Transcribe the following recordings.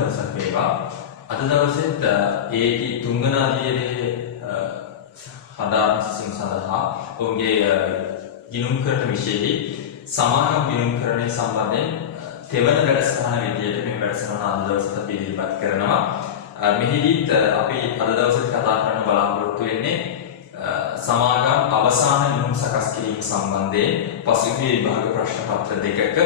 දවසක් වේවා. අද දවසෙත් ඒකී තුංගනාදියේ හදාරන සිසුන් සඳහා ඔවුන්ගේ ගිණුම් කරන විෂයයේ සමාගම් ගිණුම්කරණය සම්බන්ධයෙන් තෙවන වැඩසටහන විදියට මේ වැඩසටහන අද දවසට අපි ඉදිරිපත් කරනවා. මෙහිදීත් අපි අද දවසට කතා කරන්න බලාපොරොත්තු වෙන්නේ සමාගම් අවසාන ගිණුම් සකස් කිරීම සම්බන්ධයෙන් පසුගිය විභාග ප්‍රශ්න පත්‍ර දෙකක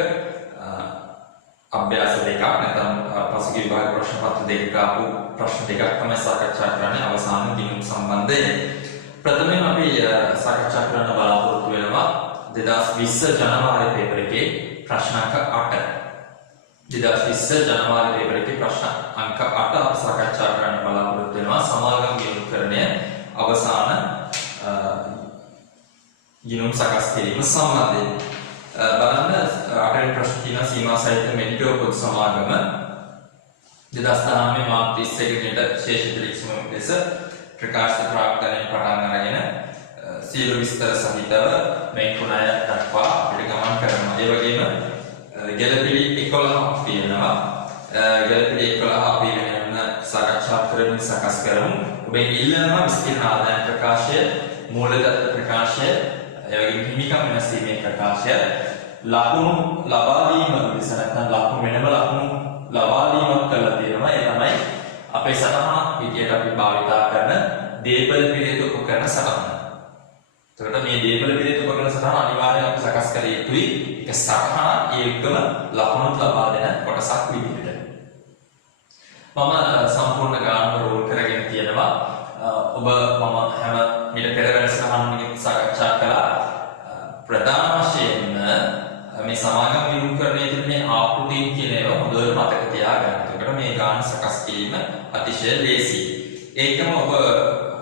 අභ්‍යාස දෙකක් නැත්නම් පසුගිය විභාග ප්‍රශ්න පත්‍ර දෙකක ආපු ප්‍රශ්න දෙකක් තමයි සාකච්ඡා කරන්නේ අවසාන ගිණුම් සම්බන්ධයෙන්. ප්‍රථමයෙන් අපි සාකච්ඡා කරන්න බලාපොරොත්තු වෙනවා 2020 ජනවාරි පේපර් එකේ ප්‍රශ්න අංක 8. 2020 ජනවාරි පේපර් එකේ ප්‍රශ්න අංක 8 අපි සාකච්ඡා කරන්න බලාපොරොත්තු වෙනවා සමාගම් ගිණුම්කරණය අවසාන ගිණුම් සකස් කිරීම සම්බන්ධයෙන්. බලන්න අටවෙනි ප්‍රශ්න තියෙනවා සීමා සහිත මෙඩිකල් පොදු සමාගම 2019 මාර්තු 31 වෙනිදා ශේෂ පිළික්ෂම ලෙස ප්‍රකාශ ප්‍රාප්තයෙන් පටන් අරගෙන සියලු විස්තර සහිතව මේ කුණය දක්වා අපිට ගමන් කරනවා. ඒ වගේම ගැළපිලි 11ක් තියෙනවා. ගැළපිලි 11 අපි වෙනම සාකච්ඡා කරමින් සකස් කරමු. ඔබෙන් ඉල්ලනවා විස්තර ආදායම් ප්‍රකාශය, මූලදත්ත ප්‍රකාශය, ඒ වගේම හිමිකම් වෙනස් වීමේ ප්‍රකාශය, ලකුණු ලබා දීම ලෙස නැත්නම් ලකුණු වෙනම ලකුණු ලබා දීමක් කරලා තියෙනවා. ඒ තමයි අපේ සටහන විදියට අපි භාවිතා කරන දේපල පිළිවෙත උපකරණ සටහන. එතකොට මේ දේපල පිළිවෙත උපකරණ සටහන අනිවාර්යයෙන් අපි සකස් කර යුතුයි. ඒක සටහන ඒකම ලකුණු ලබා දෙන කොටසක් විදිහට. මම සම්පූර්ණ ගානම රෝල් කරගෙන තියෙනවා. ඔබ මම හැම ඊට පෙර වැඩසටහනකින් සාකච්ඡා කළා. ප්‍රධාන වශයෙන්ම මේ සමාගම් ගිණුම්කරණයේ තියෙන මේ ආකෘතීන් කියන ඒවා හොඳට මතක තියාගන්න. එතකොට මේ ගාන සකස් කිරීම අතිශය ලේසියි. ඒකම ඔබ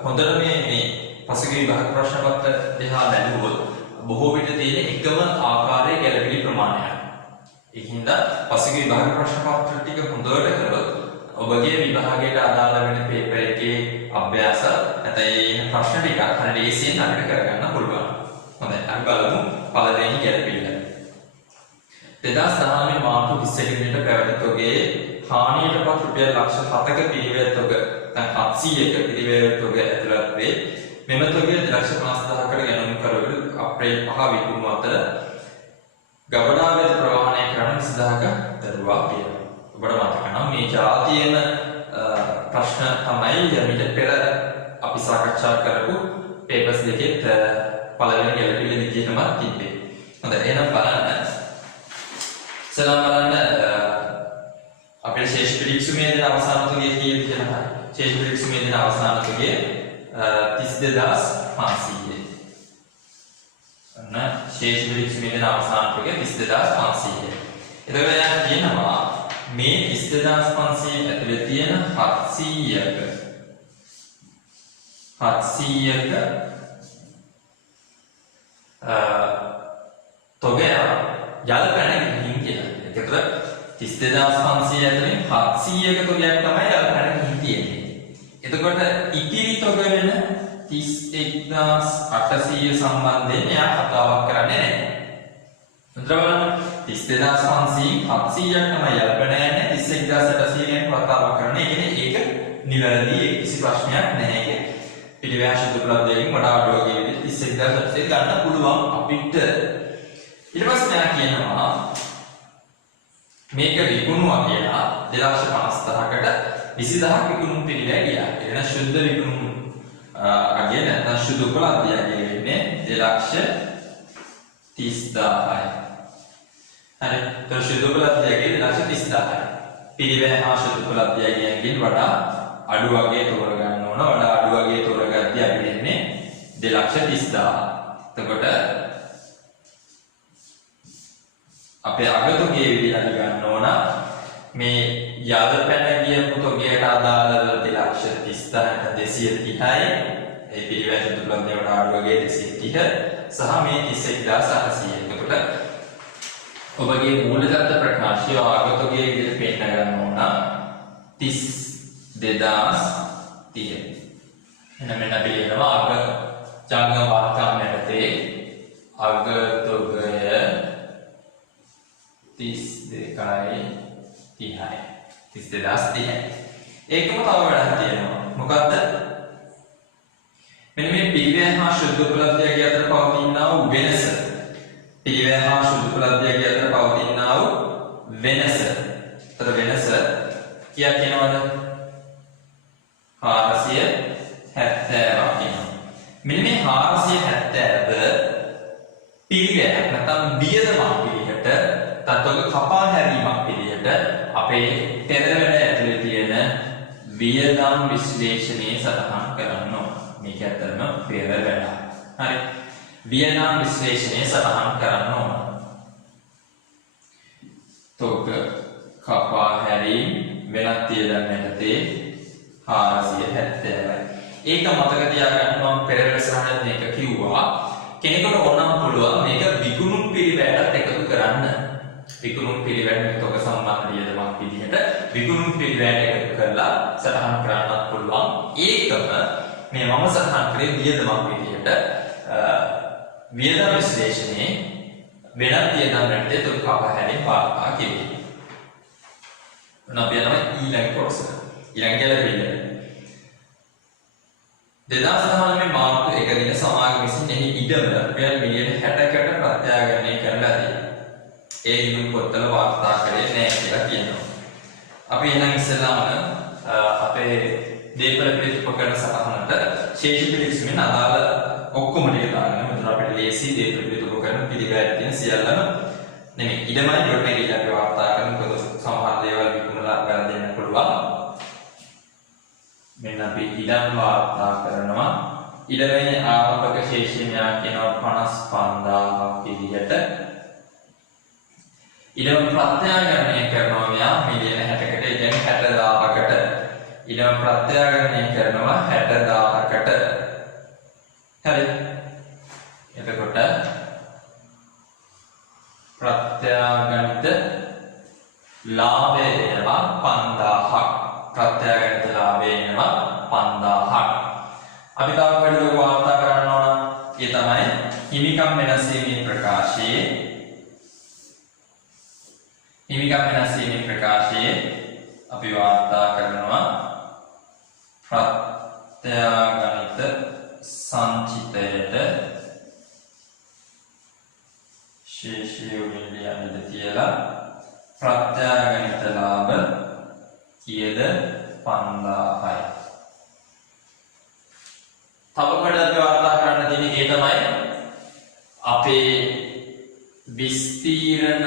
හොඳට මේ පසුගිය විභාග ප්‍රශ්න පත්‍ර දිහා බැලුවොත් බොහෝ විට තියෙන එකම ආකාරයේ ගැළපිලි ප්‍රමාණයක්. ඒකින්ද පසුගිය විභාග ප්‍රශ්න පත්‍ර ටික හොඳට කළොත් ඔබගේ විභාගයට අදාළ වෙන පේපර් එකේ අභ්‍යාස නැත්නම් ප්‍රශ්න ටික හරියට ලේසියෙන් අපිට කරගන්න පුළුවන්. හොඳයි. අපි බලමු පළවෙනි ගැළපිල්ල. 2019 මාර්තු 21 වෙනිදා පැවති තොගයේ හානියටපත් රුපියල් ලක්ෂ 7ක පිරිවෙල් තොග නැත්නම් 700ක පිරිවෙල් තොග ඇතුළත් වේ. මෙම තොගය 2,50,000කට ගැනුම් කරවලු අප්‍රේල් 5 විකුණු අතර ගබඩා වෙත ප්‍රවාහනය කරන 20,000ක දරුවා පියනවා. ඔබට මතක නම් මේ ජාතියේම ප්‍රශ්න තමයි ඊට පෙර අපි සාකච්ඡා කරපු පේපර්ස් දෙකේ පළවෙනි ගැළපිල්ල විදිහටම තිබ්බේ. හොඳයි. එහෙනම් බලන්න. සලම් බලන්න අපේ ශේෂ පිළික්ෂමේ දින අවසාන තුනේ කීයද කියලා හරි. ශේෂ පිළික්ෂමේ දින අවසාන තුනේ 32500. අන්න ශේෂ පිළික්ෂමේ දින අවසාන තුනේ 32500. එතකොට දැන් කියනවා මේ 32500 ඇතුලේ තියෙන 700ක තොගය යල් පැන ගිහින් කියලා. ඒකට 32500 ඇතුලෙන් 700ක තොගයක් තමයි යල් පැන ගිහින් තියෙන්නේ. එතකොට ඉතිරි තොග වෙන 31800 සම්බන්ධයෙන් එයා කතාවක් කරන්නේ නැහැ. උන්තරවල 32500 700ක් තමයි යල් පැන යන්නේ 31800 ගැන කතාවක් කරන්නේ. ඒ කියන්නේ ඒක නිවැරදි කිසි ප්‍රශ්නයක් නැහැ. ඒක පිළිවෙහාශ දුර්ලභයෙන් වඩා අඩු වගේ විදිහට 31800 ගන්න පුළුවන් අපිට. ඊට පස්සේ මෙයා කියනවා මේක විකුණුවා කියලා 2,50,000කට 20000ක් විකුණුම් පිළිවෙල ගියා. ඒ කියන්නේ ශුද්ධ විකුණුම් අගය නැත්නම් ශුද්ධ උපලබ්ධය වෙන්නේ 2,30,000යි. හරි. તો ශුද්ධ උපලබ්ධය 2,30,000යි. පිළිවෙල හා ශුද්ධ උපලබ්ධයගෙන් වඩා අඩු වගේ තෝරගන්න ඕන. වඩා අඩු වගේ තෝරගද්දී අපි දෙන්නේ 2,30,000. එතකොට අපේ අගතොගේ විදිහට ගන්න ඕන මේ යල් පැන ගියපු තොගයට අදාළව 2,30,000 230යි. ඒ පිළිවෙල තුලන්නේ වඩා අඩු වගේ 230 සහ මේ 31,800. එතකොට ඔබගේ මූලදත්ත ප්‍රකාශය අගතොගේ විදිහට පෙන්න ගන්න ඕන 32,030. එන්න මෙන්න පිළිවෙලම අග ජංගම වාර්තාව යටතේ අගතොගය 32යි 30යි. 32030. ඒකම තව වැඩක් තියෙනවා. මොකද්ද? මෙන්න මේ පිළිවෙල හා ශුද්ධ උපලබ්ධයගේ අතර පවතිනා වූ වෙනස. පිළිවෙල හා ශුද්ධ උපලබ්ධයගේ අතර පවතිනා වූ වෙනස. ඒතර වෙනස කීයක් වෙනවද? 470ක් වෙනවා. මෙන්න මේ 470 පිළිවෙලක් නැත්නම් වියදමක් විදිහට තත්වක කපා හැරීමක් විදිහට අපේ පෙරවැඩ ඇතුලේ තියෙන වියදම් විශ්ලේෂණයේ සටහන් කරන්න ඕන. මේක ඇත්තටම පෙරවැඩ. හරි. වියදම් විශ්ලේෂණයේ සටහන් කරන්න ඕන. තොග කපා හැරීම වෙනත් වියදම් යටතේ 470යි. ඒක මතක තියාගන්න මම පෙරවැඩ සටහන මේක කිව්වා. කෙනෙකුට ඕනනම් පුළුවන් මේක විකුණුම් පිළිවෙලට එකතු කරන්න. විකුණුම් පිළිවෙලට තොග සම්බන්ධ වියදමක් විදිහට විකුණුම් පිළිවෙලට එකතු කරලා සටහන් කරන්නත් පුළුවන්. ඒකම මේ මම සටහන් කරේ වියදමක් විදිහට වියදම් විශ්ලේෂණයේ වෙනත් වියදම් රටේ තොග කපා හැරීම වාර්තා කිරීම. අපි යනවා ඊළඟ කොටසට. ඊළඟ ගැලපෙන්නේ 2019 මාර්තු 1 දින සමාගම විසින් එහි ඉඩම රුපියල් මිලියන 60කට ප්‍රත්‍යාග්‍රහණය කරන ලදී. ඒ ඉදුම් පොත්වල වාර්තා කරේ නැහැ කියලා කියනවා. අපි එහෙනම් ඉස්සෙල්ලාම අපේ දේපල පිළිත් උපකරණ සටහනට ශේෂ පිළිස්සමින් අදාළ ඔක්කොම ටික දාගෙන මෙතන අපිට ලේසි දේපල පිළිත් උපකරණ පිළිවෙලක් තියෙන සියල්ලම නෙමෙයි ඉඩමයි ඩොට් එකේ අපි වාර්තා කරනකොට සමහර දේවල් විකුණලා ගන්න දෙන්න පුළුවන්. මෙන්න අපි ඉඩම් වාර්තා කරනවා. ඉඩමේ ආරම්භක ශේෂය මෙයා කියනවා 55000ක් විදිහට. ඉඩම ප්‍රත්‍යාග්‍රහණය කරනවා මෙයා මිලියන 60කට, ඒ කියන්නේ 60000කට. ඉඩම ප්‍රත්‍යාග්‍රහණය කරනවා 60000කට. හරි. එතකොට ප්‍රත්‍යාග්‍රහිත ලාභය එනවා 5000ක්. ප්‍රත්‍යාග්‍රහිත ලාභය එනවා 5000ක්. අපි තව වැඩිදුර වාර්තා කරන්න ඕන. ඒ තමයි හිමිකම් වෙනස් වීමේ ප්‍රකාශයේ අපි වාර්තා කරනවා ප්‍රත්‍යාග්‍රහිත සංචිතයට ශේෂය උලියන්ද තියලා ප්‍රත්‍යාග්‍රහිත ලාභ කීයද 5000යි. තව කොටද වාර්තා කරන්න තියෙන්නේ ඒ තමයි අපේ විස්තීර්ණ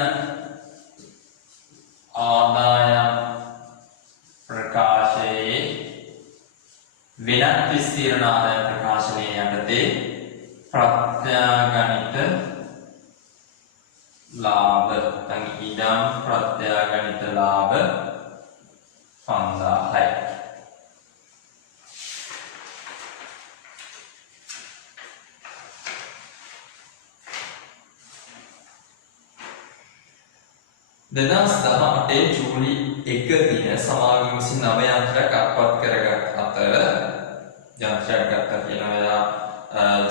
ආදායම් ප්‍රකාශයේ වෙනත් විස්තීර්ණ ආදායම් ප්‍රකාශනයේ යටතේ ප්‍රත්‍යාග්‍රහිත ලාභ නැත්නම් ඉඩම් ප්‍රත්‍යාග්‍රහිත ලාභ 5000යි. දෙදස් 18 ජූලි 1 දින සමාගම විසින් නව යන්ත්‍රයක් අත්පත් කරගත් අතර යන්ත්‍රයක් ගත්තා කියනවා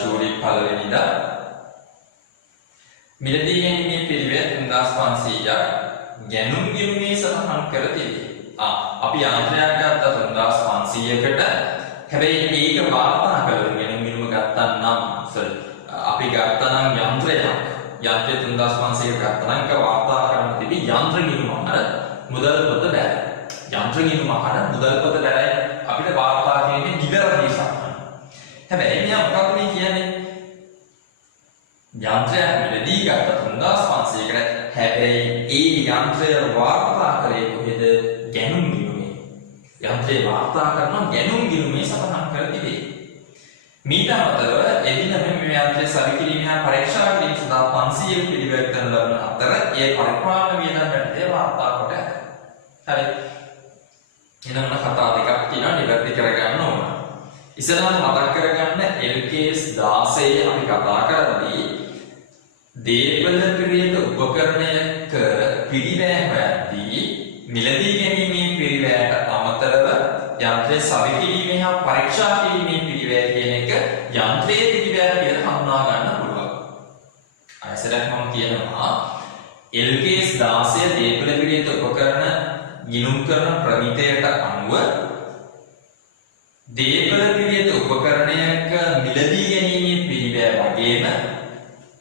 ජූලි 1 වෙනිදා මිලදී ගැනීමේ පිළිවෙල 3500ක් ගැනුම් ගිණුමේ සටහන් කර තිබේ. අපි යන්ත්‍රයක් ගත්තා 3500කට. හැබැයි ඒක වාර්තා කරලා ගැනුම් ගිණුම ගත්තා නම් අපි ගත්තා නම් යන්ත්‍රය 3500ක ගත්තා නම් ඒක වාර්තා කරන්න තිබි යන්ත්‍ර ගිණුම අර මුදල් පොත බැල. යන්ත්‍ර ගිණුම අර මුදල් පොත බැලයි අපිට වාර්තා කියන්නේ ඉවරදී සටහන. හැබැයි මෙයා මොකක්ද මේ කියන්නේ? යන්ත්‍රයක් මිලදී ගත්ත 3500කට. හැබැයි ඒ යන්ත්‍රය වාර්තා කරේ කොහෙද? ගැනුම් ගිණුමේ. යන්ත්‍රය වාර්තා කරන ගැනුම් ගිණුමේ සටහන් කර තිබේ. මීට අමතරව එදින මේ යන්ත්‍රයේ සවිකිරීම හා පරීක්ෂා කිරීම සඳහා 500 පිළිවෙත් කරන ලබන අතර ඒ පරිපාලන වියදම් යටතේ වාර්තා කොට ඇත. හරි. එනම් කතා දෙකක් තියෙනවා නිවැරදි කරගන්න ඕන. ඉස්සරහට මතක් කරගන්න LKS 16 අපි කතා කරද්දී දේපල පිළිවෙත උපකරණයක පිළිවෙල හොයද්දී මිලදී ගැනීමේ පිළිවෙලට අමතරව යන්ත්‍රයේ සවිකිරීම හා පරීක්ෂා කිරීමේ පිළිවෙල කියන එක යන්ත්‍රයේ පිළිවෙල කියලා හඳුනා ගන්න පුළුවන්. ආයසරයක් මම කියනවා LKS 16 දේපල පිළිවෙත උපකරණ ගිණුම් කරන ප්‍රමිතයට අනුව දේපල පිළියෙත උපකරණයක මිලදී ගැනීමේ පිළිවෙල වගේම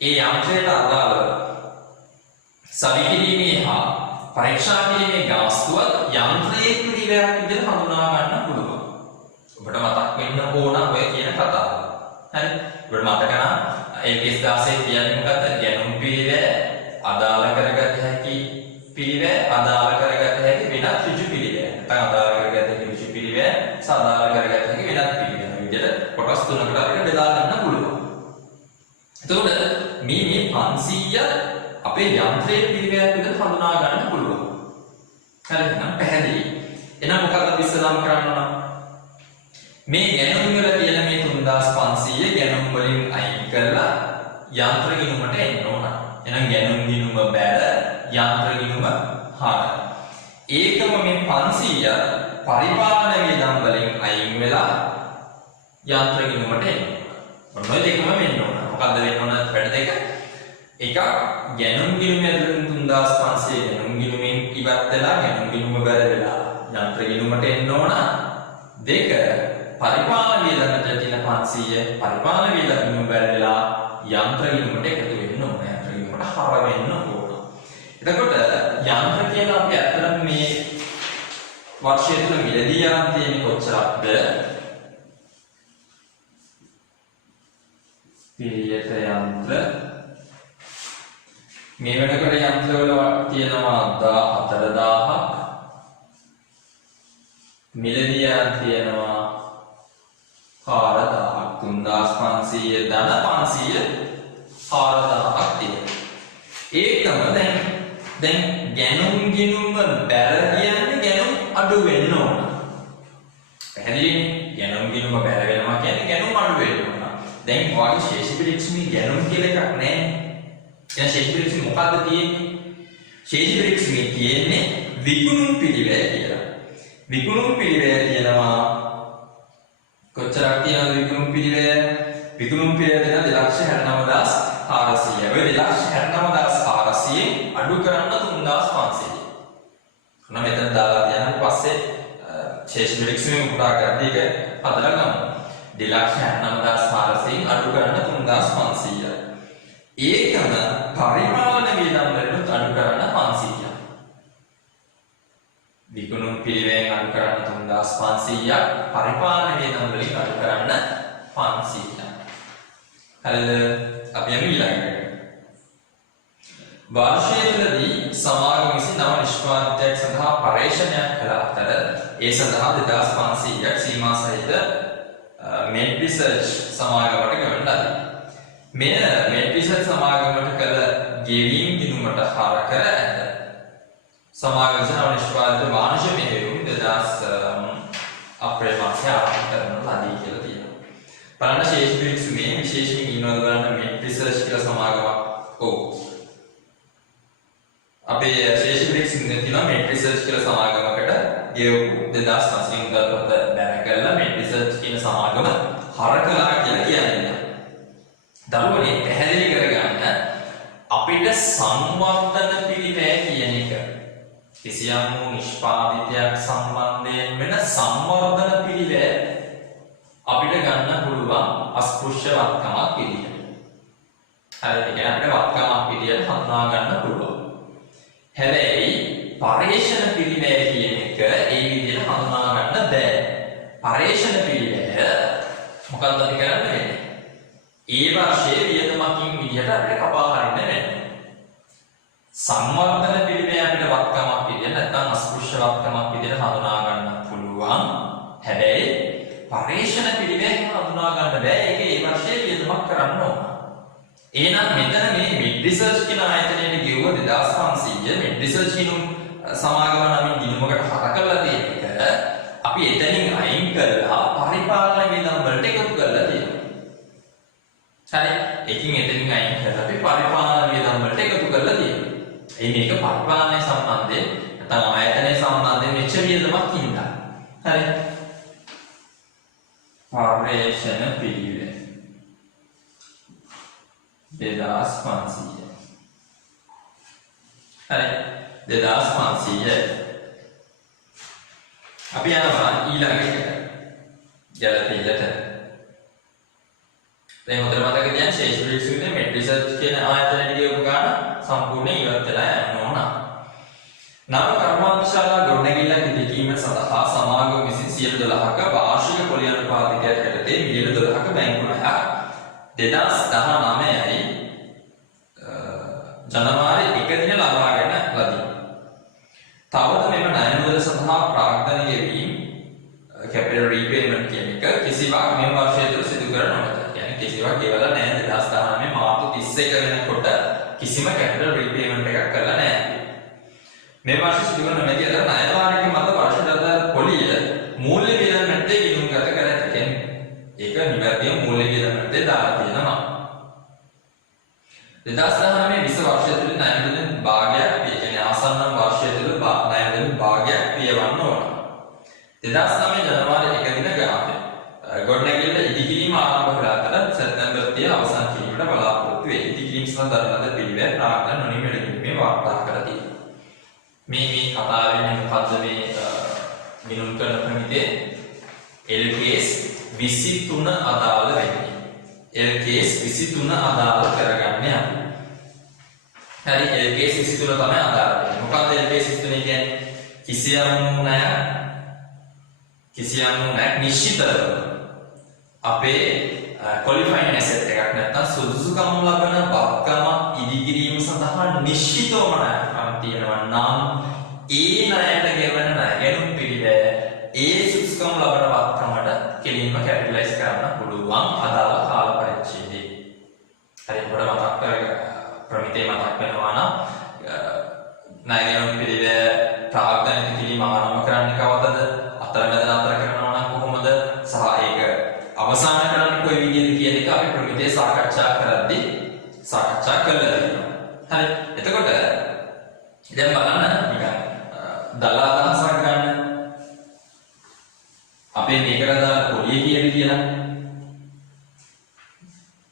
ඒ යන්ත්‍රයට අදාළව සවිකිරීමේ හා පරීක්ෂා කිරීමේ ගාස්තුවත් යන්ත්‍රයේ පිළිවෙලක් විදිහට හඳුනා ගන්න පුළුවන්. ඔබට මතක් වෙන්න ඕන ඔය කියන කතාව. හරි. ඔබට මතක නම් LPS 16 කියන්නේ මොකක්ද? ගැනුම් පිළිවෙල අදාළ කරගත හැකි පිළිවෙල අදාළ කරගත හැකි වෙනත් ඍජු පිළිවෙල. නැත්නම් අදාළ කරගත හැකි ඍජු පිළිවෙල සාදාළ කරගත හැකි වෙනත් පිළිවෙල. විදිහට කොටස් තුනකට අපිට බෙදා ගන්න පුළුවන්. එතකොට මේ 500 අපේ යන්ත්‍රයේ පිළිවෙලක් විදිහට හඳුනා ගන්න පුළුවන්. හරිද? නම් පැහැදිලි. එහෙනම් මොකක්ද අපි ඉස්සෙල්ලාම කරන්න ඕන? මේ ගැනුම් වල තියෙන මේ 3500 ගැනුම් වලින් අයින් කරලා යන්ත්‍ර ගිණුමට එන්න ඕන. එහෙනම් ගැනුම් ගිණුම බැල යන්ත්‍ර ගිණුම හර. ඒකම මේ 500 පරිපාලන වියදම් වලින් අයින් වෙලා යන්ත්‍ර ගිණුමට එන්න. ඔන්න ඔය දෙකම වෙන්න ඕන. මොකද්ද වෙන්න ඕන වැඩ දෙක? එක ගැනුම් ගිණුම ඇතුළත 3500 ගැනුම් ගිණුමෙන් ඉවත් වෙලා ගැනුම් ගිණුම බැල වෙලා යන්ත්‍ර ගිණුමට එන්න ඕන. දෙක පරිපාලන වියදමට තියෙන 500 පරිපාලන වියදම බැල වෙලා යන්ත්‍ර ගිණුමට එකතු වෙන්න ඕන. යන්ත්‍ර ගිණුමට හර වෙන්න ඕන. එතකොට යන්ත්‍ර කියලා අපි අතන මේ වර්ෂය තුල මිලදී යන තියෙන කොච්චරක්ද? පිළියෙත යන්ත්‍ර මේ වෙනකොට යන්ත්‍රවල තියෙනවා 14000ක් මිලදී යන තියෙනවා 4000ක් 3500 ධන 500 4000ක් තියෙනවා. ඒකම දැන් ගැනුම් ගිණුම බැල කියන්නේ ගැනුම් අඩු වෙන්න ඕන. පැහැදිලිනේ? ගැනුම් ගිණුම බැල වෙනවා කියන්නේ ගැනුම් අඩු වෙන්න ඕන. දැන් ඔයාගේ ශේෂ පිරික්සීමේ ගැනුම් කියලා එකක් නැහැ. එහෙනම් ශේෂ පිරික්සීම මොකද්ද තියෙන්නේ? ශේෂ පිරික්සීමේ තියෙන්නේ විකුණුම් පිළිවෙල කියලා. විකුණුම් පිළිවෙල තියෙනවා කොච්චරක් තියෙනවද විකුණුම් පිළිවෙල? විකුණුම් පිළිවෙල දෙන 269400. ඔය 269400 අඩු කරන්න 3500. ඔන්න මෙතන දාලා තියන්න පස්සේ ශේෂ පිරික්සීමේ උපුටා ගන්න එක හදලා ගමු. 269400 අඩු කරන්න 3500. ඒකම පරිපාලන වියදම් වලට අඩු කරන්න 500ක්. විකුණුම් පිළිවෙලෙන් අඩු කරන්න 3500ක්, පරිපාලන වියදම් වලින් අඩු කරන්න 500ක්. හරිද? අපි යමු ඊළඟට. වාර්ෂය තුළදී සමාගම විසින් නව නිෂ්පාදනයක් සඳහා පරීක්ෂණයක් කළ අතර ඒ සඳහා 2500ක් සීමා සහිත මෙඩ් රිසර්ච් සමාගමට ගෙවන ලදී. මෙය මෙඩ් රිසර්ච් සමාගමට කළ ගෙවීම් ගිණුමට හර කර ඇත. සමාගම විසින් නව නිෂ්පාදිත වාර්ෂික මෙහෙයුම් 2000 අප්‍රේල් මාසයේ ආරම්භ කරන ලදී කියලා තියෙනවා. බලන්න ශේෂ පිරික්සීමේ විශේෂයෙන් ඉන්නවද බලන්න මෙඩ් රිසර්ච් කියලා සමාගමක්. ඔව්. අපේ ශේෂ පිරික්සීමේ තියෙනවා මෙඩ් රිසර්ච් කියලා සමාගමකට ගෙවපු 2500 මුදල් පොත බැර කරලා මෙඩ් රිසර්ච් කියන සමාගම හර කළා කියලා කියන්නේ. දරුවනේ පැහැදිලි කරගන්න අපිට සංවර්ධන පිළිවෙල කියන එක කිසියම් නිෂ්පාදිතයක් සම්බන්ධයෙන් වෙන සංවර්ධන පිළිවෙල අපිට ගන්න පුළුවන් අස්පෘශ්‍ය වත්කමක් විදියට. හරිද? ඒ කියන්නේ වත්කමක් විදියට හඳුනා ගන්න පුළුවන්. හැබැයි පරීක්ෂණ පිළිවෙල කියන එක ඒ විදියට හඳුනා ගන්න බෑ. පරීක්ෂණ පිළිවෙල මොකක්ද අපි කරන්න වෙන්නේ? ඒ වර්ෂයේ වියදමකින් විදියට අපිට කපා හරින්න වෙනවා. සංවර්ධන පිළිවෙල අපිට වත්කමක් විදියට නැත්නම් අස්පෘශ්‍ය වත්කමක් විදියට හඳුනා ගන්න පුළුවන්. හැබැයි පරීක්ෂණ පිළිවෙල හඳුනා ගන්න බෑ. ඒක ඒ වර්ෂයේ වියදමක් කරන්න ඕන. එහෙනම් මෙතන මේ මිඩ් රිසර්ච් කියන ආයතනයේ ගෙවුව 2500 මිඩ් රිසර්ච් කියන සමාගම නමින් ගිණුමකට හර කරලා තියෙන එක අපි එතනින් අයින් කරලා පරිපාලන වියදම් වලට එකතු කරලා තියෙනවා. හරි. එකින් එතනින් අයින් කරලා අපි පරිපාලන වියදම් වලට එකතු කරලා තියෙනවා. ඒ මේක පරිපාලනය සම්බන්ධයෙන් නැත්නම් ආයතනයේ සම්බන්ධයෙන් මෙච්චර වියදමක් ඉඳලා. හරි. පර්යේෂණ පිළිවෙල 2500. හරි. 2500 අපි යනවා ඊළඟ එකට. ගැළපෙන්නට. දැන් හොඳට මතක තියාගන්න ශේෂ පිළිසිතේ මෙඩ් රිසර්ච් කියන ආයතනයේ ගියපු ගාන සම්පූර්ණ ඉවත් වෙලා යනවා. නව කර්මාන්තශාලා ගොඩනැගිල්ලක් ඉදිකීම සඳහා සමාගම විසින් 12ක වාර්ෂික පොලි අනුපාතිකයක් යටතේ මිලියන 12ක බැංකු ණයක් 2019යි ජනවාරි 1 දින ලබාගෙන ලදී. තවද මෙම ණය මුදල සඳහා ප්‍රාග්ධන ගෙවීම capital repayment කියන එක කිසිවක් මේ වර්ෂය තුළ සිදු කර නොමැත. කියන්නේ කිසිවක් ගෙවලා නැහැ 2019 මාර්තු 31 වෙනකොට කිසිම capital repayment එකක් කරලා නැහැ. මේ වර්ෂ සිදු කරන නැති අතර ණය වාරික මත වර්ෂගත පොලිය මූල්‍ය වියදම් මැත්තේ ගිණුම්ගත කර ඇත. කියන්නේ ඒක නිවැරදිව මූල්‍ය වියදම් මැත්තේ දාලා තියෙනවා. 2019 20 වර්ෂය තුළ ණය මුදලින් භාගයක් කියන්නේ ආසන්න වර්ෂය තුළ ණය මුදලින් භාගයක් පියවන්න ඕන. 2009 ජනවාරි 1 දින ගානේ ගොඩනැගිල්ල ඉදිකිරීම ආරම්භ කළ අතර සැප්තැම්බර් 30 අවසන් කිරීමට බලාපොරොත්තු වේ. ඉදිකිරීම සඳහා දරන ලද පිළිවෙල ප්‍රාග්ධන නොනිමෙලකිරීමේ වාර්තා කර තියෙනවා. මේ කතාවේ මොකද්ද මේ ගිණුම් කරන ප්‍රමිතියේ LKS 23 අදාළ වෙන්නේ. LKS 23 අදාළ කරගන්න යනවා. හරි LKS 23 තමයි අදාළ වෙන්නේ. මොකක්ද LKS 23 කියන්නේ? කිසියම් නැක් නිශ්චිතව අපේ qualifying asset එකක් නැත්නම් සුදුසුකම් ලබන වත්කම ඉදිකිරීම සඳහා නිශ්චිතවම ණයක් තියෙනවා නම් ඒ ණයට ගෙවන ණය ගැනුම් පිළිවෙල ඒ සුදුසුකම් ලබන වත්කමට කෙලින්ම කැපිටලයිස් කරන්න පුළුවන් අදාළ කාල පරිච්ඡේදයේ. හරි පොඩ මතක් කරගන්න ප්‍රමිතිය මතක් වෙනවා නම් ණය ගැනුම් පිළිවෙල ප්‍රාග්ධන ඉදිකිරීම ආරම්භ කරන්නේ කවදද? අතරමැද නතර කරනවා නම් කොහොමද? සහ ඒක අවසන් කරන්නේ කොයි විදිහද කියන එක අපි ප්‍රමිතිය සාකච්ඡා කරද්දී සාකච්ඡා කළා තියෙනවා. හරි. එතකොට දැන් බලන්න නිකන් දලා අදහසක් ගන්න. අපේ මේකට දාලා පොලිය කියන කියලා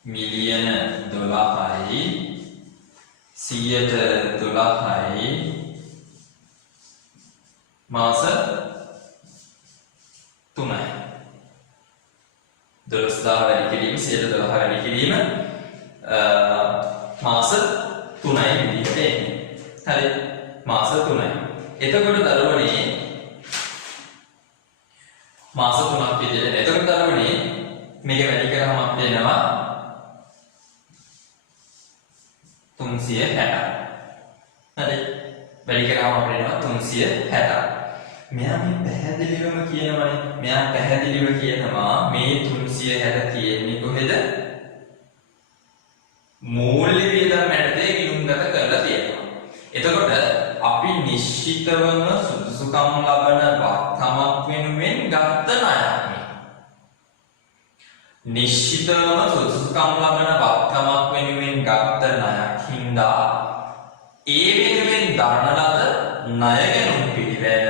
මිලියන 12යි 112යි මාස 3යි 12000 වැඩි කිරීම 112 වැඩි කිරීම මාස 3යි විදිහට එන්නේ. හරි මාස 3යි. එතකොට දරුවනේ මාස 3ක් විදිහට. එතකොට දරුවනේ මේක වැඩි කරාම අපිට එනවා 360. හරි වැඩි කරාම අපිට එනවා 360. මෙයා මේ පැහැදිලිවම කියනවනේ. මෙයා පැහැදිලිව කියනවා මේ 360 තියෙන්නේ කොහෙද? මූල්‍ය වියදම් මැඩේ ගිණුම්ගත කරලා තියෙනවා. එතකොට අපි නිශ්චිතවම සුදුසුකම් ලබන වත්කමක් වෙනුවෙන් ගත්ත ණයක් මේ. නිශ්චිතවම සුදුසුකම් ලබන වත්කමක් වෙනුවෙන් ගත්ත ණයක් හින්දා ඒ වෙනුවෙන් දරන ලද ණය ගැනුම් පිළිවෙල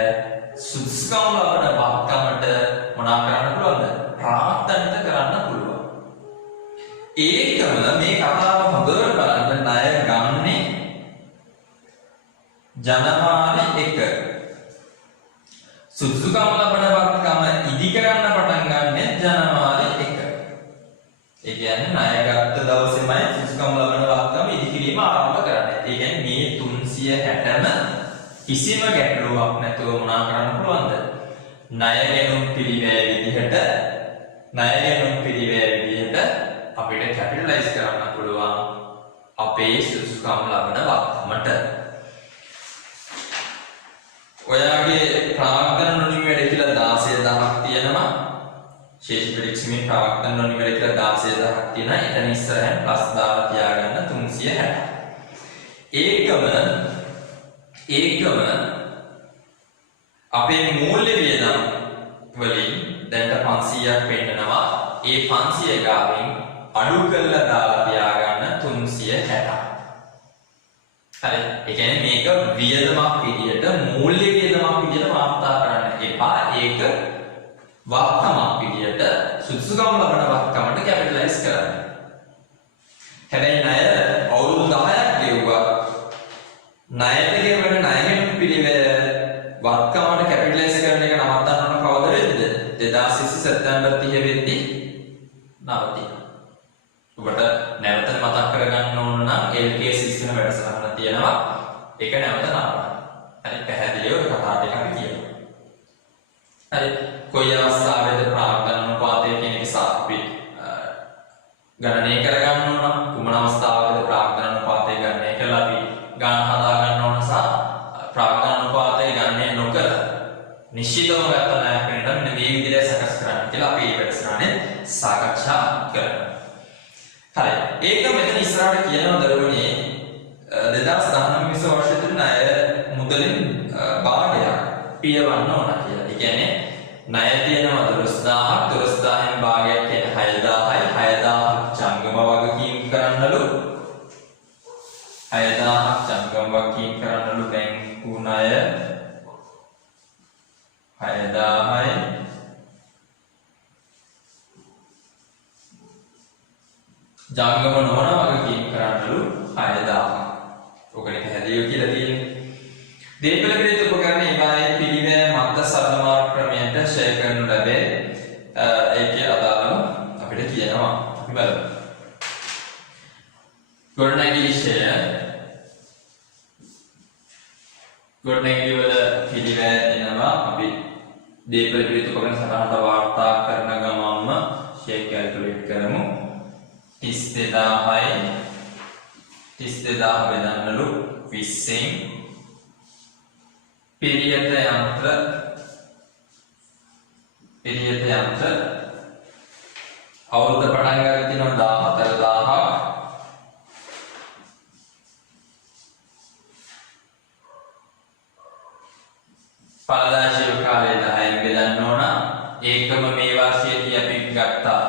සුදුසුකම් ලබන වත්කමට මොනා කරන්න පුළුවන්ද? ප්‍රාර්ථනිත කරන්න පුළුවන්. ඒකම මේ කතාව හොඳට බලන්න ණය ගන්නේ ජනවාරි 1 සුදුසුකම් ලබන වත්කම ඉදි කරන්න පටන් ගන්න ජනවාරි 1. ඒ කියන්නේ ණය ගත්ත දවසේමයි සුදුසුකම් ලබන වත්කම ඉදි කිරීම ආරම්භ කරන්නේ. ඒ කියන්නේ මේ 360ම කිසිම ගැටලුවක් නැතුව මොනා කරන්න පුළුවන්ද? ණය ගැනුම් පිළිවෙල විදිහට අපිට කැපිටලයිස් කරන්න පුළුවන් අපේ සුදුසුකම් ලබන වත්කමට. ඔයාගේ ප්‍රාග්ධන නොනිමෙඩ කියලා 16000ක් තියෙනවා. ශේෂ පරීක්ෂණයේ ප්‍රාග්ධන නොනිමෙඩ කියලා 16000ක් තියෙනවා. එතන ඉස්සරහින් ප්ලස් දාලා තියාගන්න 360. ඒකම අපේ මූල්‍ය වියදම් වලින් දැන්ට 500ක් වෙන්නනවා. ඒ 500 ගාවින් අඩු කරලා දාලා තියාගන්න 360. හරි. ඒ කියන්නේ මේක වියදමක් විදියට මූල්‍ය වියදමක් විදියට වාර්තා කරන්න එපා. ඒක වත්කමක් විදියට සුදුසුකම් ලබන වත්කමට කැපිටලයිස් කරන්න. හැබැයි ණය අවුරුදු 10ක් ගෙවුවා. ණයට ගෙවන ණය ගැනුම් පිළිවෙල වත්කමට කැපිටලයිස් කරන එක නවත්තන්න 2020 සැප්තැම්බර් 30 වෙද්දී නවතිනවා. ඔබට නැවත මතක් කරගන්න ඕන නම් LKS වෙන වැඩසටහන තියෙනවා. ඒක නැවත නරඹන්න. හරි පැහැදිලිව කතා ටික අපි කියමු. හරි කොයි අවස්ථාවේද ප්‍රාග්ධන අනුපාතය කියන එක අපි ගණනය කරගන්න ඕන. කුමන අවස්ථාවකද ප්‍රාග්ධන අනුපාතය ගණනය කරලා අපි ගණන හදා ගන්න ඕන සහ ප්‍රාග්ධන අනුපාතය ගණනය නොකර නිශ්චිතව ගත්ත ණයක් වෙනට මෙන්න මේ විදිහට සකස් කරන්න කියලා අපි මේ වැඩසටහනේ සාකච්ඡා කරනවා. හරි ඒක මෙතන ඉස්සරහට කියනවා දරුවනේ 2019 වර්ෂයේ තුන ණය මුදලින් භාගයක් පියවන්න ඕන කියලා. ඒ කියන්නේ ණය තියෙනවා 12000ක් 12000න් භාගයක් කියන්නේ 6000යි 6000ක් ජංගම වගකීම් කරන්නලු 6000ක් ජංගම වගකීම් කරන්නලු බැංකු ණය 6000යි ජංගම නොවන වගකීම් කරන්නලු 6000ක්. ඔකනේ පැහැදිලිව කියලා තියෙන්නේ. දේපල ක්‍රියාත්මක උපකරණ ඉවායේ පිළිවෙල මත සරල මාර්ග ක්‍රමයට ෂෙයා කරනු ලැබේ. ඒකේ අදාළව අපිට කියනවා. අපි බලමු. ගොඩනැගිලි ෂෙයා ගොඩනැගිලි වල පිළිවෙල දෙනවා. අපි දේපල ක්‍රියාත්මක උපකරණ සටහනට වාර්තා කරන ගමන්ම ෂෙයා කැල්කියුලේට් කරමු. 32000යි 32000 බෙදන්නලු 20න් පිරියත යන්ත්‍ර අවුරුද්ද පටන් ගන්න තියෙනවා 14000ක් පළදාශීව කාලය 10න් බෙදන්න ඕන. ඒකම මේ වර්ෂයේදී අපි ගත්තා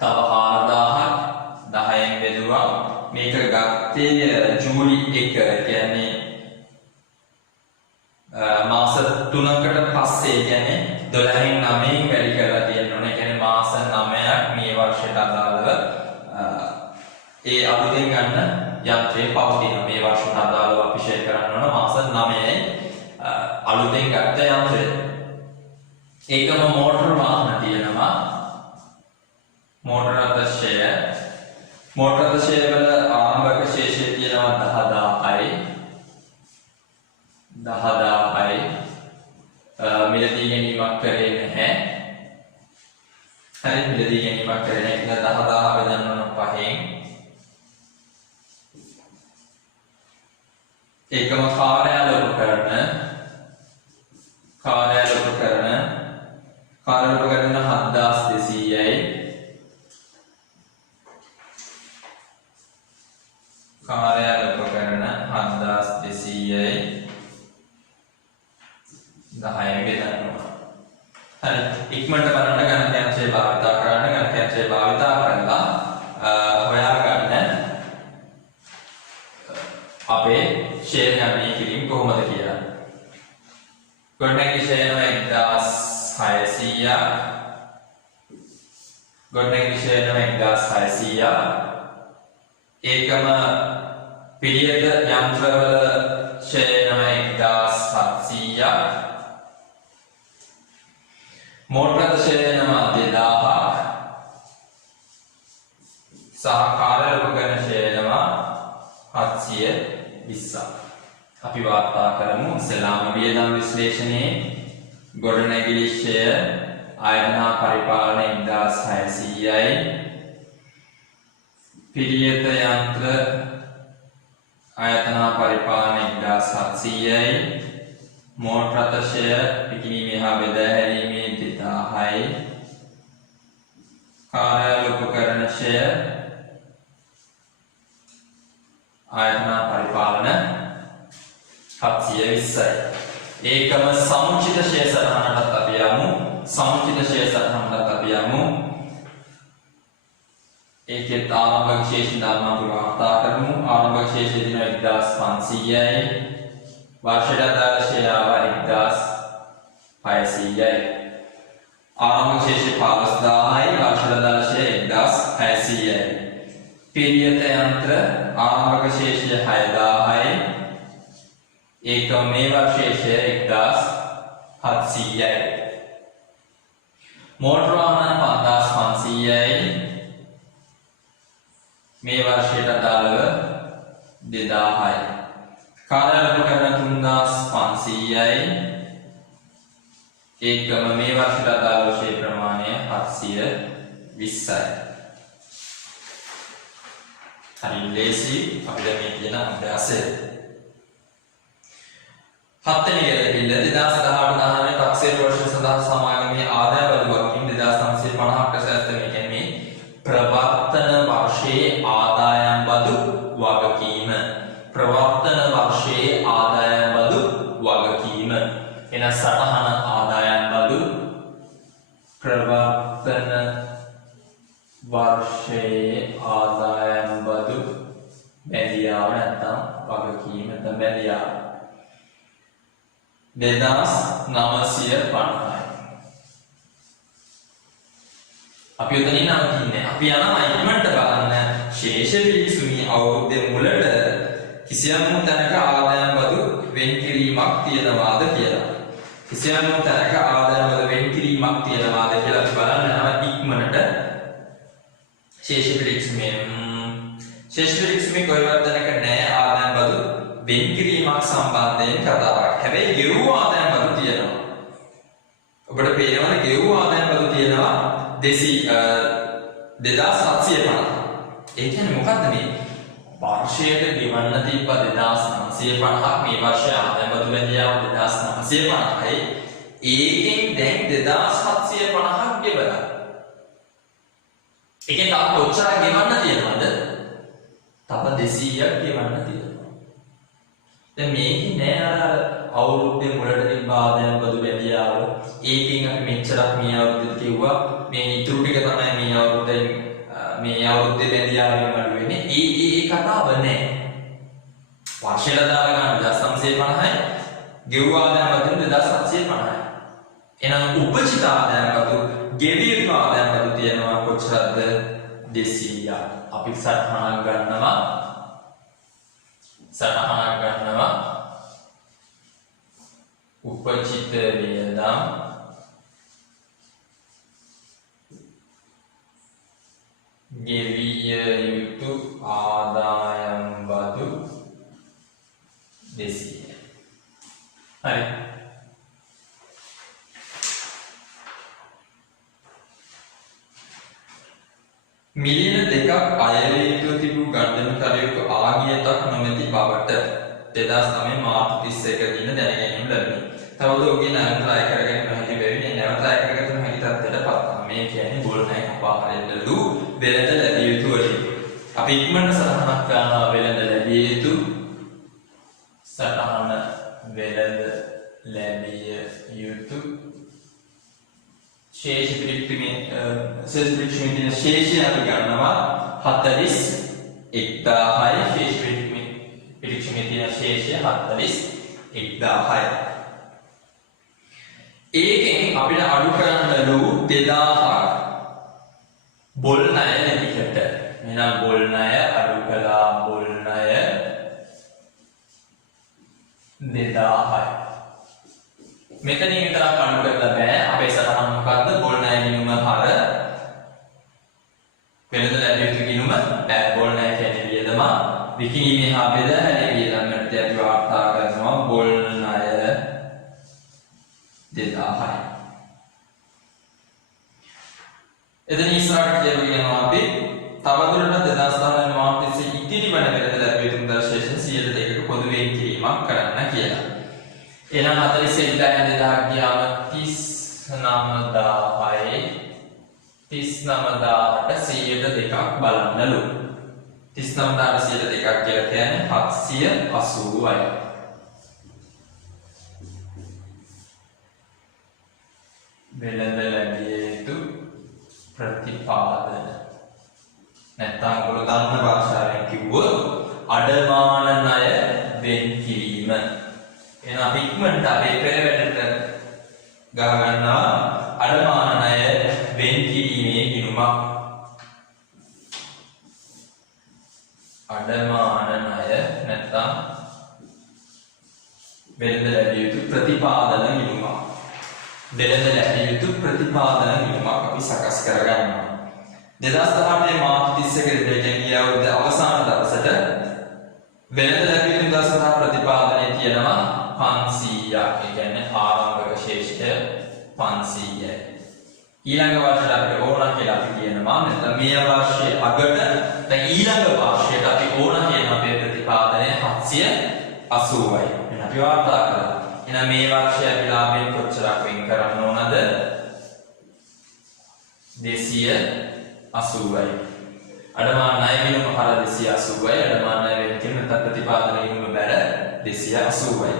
තව 4000ක් 10න් බෙදුවා. මේක ගත්තේ ජූලි 1 කියන්නේ මාස 3කට පස්සේ කියන්නේ 12න් 9න් වැඩි කරලා තියෙනවා. ඒ කියන්නේ මාස 9ක් මේ වර්ෂයට අදාළව ඒ අලුතෙන් ගන්න යන්ත්‍රය පවතිනවා. මේ වර්ෂයට අදාළව අපි ෂෙයා කරන්න ඕන මාස 9යි අලුතෙන් ගත්ත යන්ත්‍රය. ඒකම මෝටර වාහන තියෙනවා. මෝටර රථ ෂෙයා මෝටර රථ ෂෙයා වල ආරම්භක ශේෂය තියෙනවා 10000යි 10000යි මිලදී ගැනීමක් කරේ නැහැ. හරි මිලදී ගැනීමක් කරේ නැහැ. 10000 බෙදන්න ඕන 5න්. ඒකම කාර්යාල උපකරණ 7200යි කාර්යාල උපකරණ 7200යි 10න් බෙදන්න ඕන. හරි ඉක්මනට බලන්න ගණකයන්ත්‍රය භාවිතා කරන්න. ගණකයන්ත්‍රය භාවිතා කරලා හොයාගන්න අපේ ෂෙයා ගණනය කිරීම කොහොමද කියලා. ගොඩනැගිලි ෂෙයා 1600ක් ගොඩනැගිලි ෂෙයා 1600ක් ඒකම පිළියෙත යන්ත්‍රවල ෂෙයා 1700ක් මෝටර ෂෙයා 2000ක් සහ කාර්යාල උපකරණ ෂෙයා 720ක්. අපි වාර්තා කරමු. ඉස්ලාම වියදම් විශ්ලේෂණයේ ගොඩනැගිලි ෂෙයා ආයතන පරිපාලන 1600යි පිළියෙත යන්ත්‍ර ආයතන පරිපාලන 1700යි මෝටර රථ ෂෙයා පිකිනීමේ හා බෙදා හැරීමේ 2000යි කාර්යාල උපකරණ ෂෙයා ආයතන පරිපාලන 720යි. ඒකම සමුචිත ෂෙයා සටහනකට අපි යමු. සමුචිත ෂෙයා සටහනකට අපි යමු. ඒකේ ආරම්භක ශේෂ ධර්ම අපි වාර්තා කරමු. ආරම්භක ශේෂය දින 1500යි වාර්ෂික අදාළ ෂෙයා 1600යි. ආරම්භක ශේෂය 15000යි වාර්ෂික අදාළ ෂෙයා 1600යි. පිළියෙත යන්ත්‍ර ආරම්භක ශේෂය 6000යි ඒකම මේ වර්ෂයේ ෂෙයා 1700යි. මෝටර වාහන 5500යි මේ වර්ෂයට අදාළව 2000යි. කාර්යාල උපකරණ 3500යි ඒකම මේ වර්ෂයට අදාළව ශේ ප්‍රමාණය 720යි. හරි ලේසි අපිට මේ කියන අභ්‍යාසය. 7 වෙනි ගැටලුව 2018 තාක්ෂේත්‍ර වර්ෂය සඳහා සමාගමේ ආදාය බදු වගකීම් 2950ක් සැලසෙන මේ කියන්නේ ප්‍රවර්තන වර්ෂයේ ආදායම් බදු වගකීම. ප්‍රවර්තන වර්ෂයේ ආදායම් බදු වගකීම. එන සටහන ආදායම් බදු ප්‍රවර්තන වර්ෂයේ ආදායම් බදු බැඳියාව නැත්නම් වගකීම නැත්නම් බැඳියාව 2950යි. අපි උතනින් නවතින්නේ. අපි යනවා ඉක්මනට බලන්න ශේෂ පිළිසුමි අවුරුද්දේ මුලට කිසියම් තැනක ආදායම් බදු වෙන් කිරීමක් තියනවාද කියලා. කිසියම් තැනක ආදායම් බදු වෙන් කිරීමක් තියනවාද කියලා අපි බලන්න යනවා ඉක්මනට. ශේෂ පිළිසුමි කොයිවත් තැනක නැහැ ආදායම් බදු වෙන් කිරීමක් සම්බන්ධයෙන් කතාවක්. හැබැයි ගෙවූ ආදායම් බදු තියෙනවා. ඔබට පේනවා ගෙවූ ආදායම් බදු තියෙනවා 2750. ඒ කියන්නේ මොකද්ද මේ? වර්ෂයට ගෙවන්න තිබ්බ 2950ක් මේ වර්ෂයේ ආදායම් බදු බැඳියාව 2950යි. ඒකෙන් දැන් 2750ක් ගෙවලා. ඒකෙන් තව කොච්චරක් ගෙවන්න තියෙනවද? තව 200ක් ගෙවන්න තියෙනවා. දැන් මේකේ නෑ අර අවුරුද්දේ මුලට තිබ්බ ආදායම් බදු බැඳියාව. ඒකෙන් අපි මෙච්චරක් මේ අවුරුද්දේ කිව්වා. මේ ඉතුරු ටික තමයි මේ අවුරුද්දේ බැඳියාවෙන් අඩු වෙන්නේ. ඒ කතාව නෑ. වර්ෂයට දාලා ගන්න 2950යි. ගෙවූ ආදායම් බදු 2750යි. එහෙනම් උපජිත ආදායම් බදු ගෙවිය යුතු ආදායම් බදු තියෙනවා කොච්චරද? 200ක්. අපි සටහනක් ගන්නවා. උපජිත වියදම් ගෙවිය යුතු ආදායම් බදු 200. හරි. මිලියන 2ක් අයවැය යුතු තිබූ ගණ්ඩන තරයක ආගියතක් නොමැති බවට 2009 මාර්තු 31 දින දැනගැනීම ලැබුණි. තවද ඔහුගේ නැවත අය කරගෙන නොහැකි බැවින් නැවත අය කරගත නොහැකි තත්ත්වයට පත් වුණා. මේ කියන්නේ බොල්නෑ කපාහරෙන්දලු වෙළඳ ලැබිය යුතු වලින්. අපි ඉක්මනට සටහනක් ගන්නවා වෙළඳ ලැබිය යුතු සටහන වෙළඳ ලැබිය යුතු ශේෂ පිළික්ෂමේ තියෙන ශේෂය අපි ගන්නවා 41000යි. ශේෂ පිළික්ෂමේ තියෙන ශේෂය 41000යි. ඒකෙන් අපිට අඩු කරන්න ලු 2000ක් බොල් ණය විදිහට. එහෙනම් බොල් ණය අඩු කළා බොල් ණය 2000යි. මෙතනින් විතරක් අඩු කරලා බෑ. අපේ සටහන මොකද්ද? බොල් ණය ගිණුම හර වෙළඳ ලැබිය යුතු ගිණුම බොල් ණය කියන්නේ වියදම. විකිණීමේ හා බෙදා හැරීමේ වියදමට අපි වාර්තා කරනවා බොල් ණය 2000යි. එතන ඉස්සරහට කියනවා අපි තවදුරටත් 2019 මාර්තු 30 ඉතිරි වන වෙළඳ ලැබිය යුතු දර්ශේෂණ 100%ක පොදු වෙන් කිරීමක් කරන්න කියලා. එහෙනම් 41 2000 ගියාම 39000යි 39000ට 102ක් බලන්නලු. 39000ට 102ක් කියලා කියන්නේ 780යි. වෙළඳ ලැබිය යුතු ප්‍රතිපාදන නැත්නම් ඔයගොල්ලෝ දන්න භාෂාවෙන් කිව්වොත් අඩමාන ණය වෙන් කිරීම. එහෙනම් අපි ඉක්මනට අපේ පෙරවැටට ගහ ගන්නවා අඩමාන ණය වෙන් කිරීමේ ගිණුමක්. අඩමාන ණය නැත්නම් වෙළඳ ලැබිය යුතු ප්‍රතිපාදන ගිණුමක්. වෙළඳ ලැබිය යුතු ප්‍රතිපාදන ගිණුමක්. 2018 මාර්තු 31 වෙනිදා ගිය අවුරුද්ද අවසාන දවසට වෙළඳ ලැබීම් දා සඳහා ප්‍රතිපාදනයේ තියෙනවා 500ක්. ඒ කියන්නේ ආරම්භක ශේෂ්ඨ 500යි. ඊළඟ වර්ෂයට අපිට ඕන කියලා අපි කියනවා නැත්නම් මේ වර්ෂයේ අගට දැන් ඊළඟ වර්ෂයට අපි ඕන කියන අපේ ප්‍රතිපාදනය 780යි. එහෙනම් අපි වාර්තා කරලා. එහෙනම් මේ වර්ෂයේ අපි ලාභයෙන් කොච්චරක් වෙන් කරන්න ඕනද? 280යි. අඩමාන ණය විනුම හර 280යි. අඩමාන ණය වෙන් කියන නැත්නම් ප්‍රතිපාදන විනුම බැල 280යි.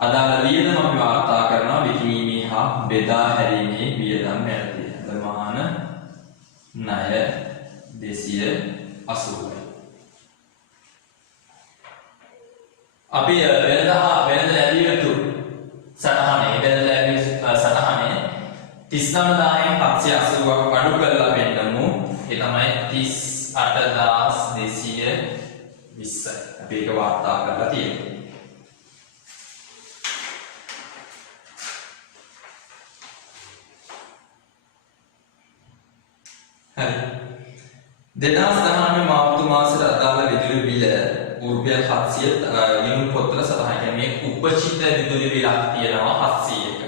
අදාළ වියදම අපි වාර්තා කරනවා විකිණීමේ හා බෙදා හැරීමේ වියදම් යටතේ. අඩමාන ණය 280යි. අපි වෙළඳ ලැබිය යුතු සටහනේ වෙළඳ ලැබිය සටහනේ 39000න් 780ක් අඩු කරලා පෙන්නමු. ඒ තමයි 38220යි. අපි ඒක වාර්තා කරලා තියෙනවා. හරි. 2019 මාර්තු මාසයට අදාළ විදුලි බිල රුපියල් 700 විනුම් පොත්වල සටහන් කියන්නේ උපචිත විදුලි බිලක් තියෙනවා 700ක.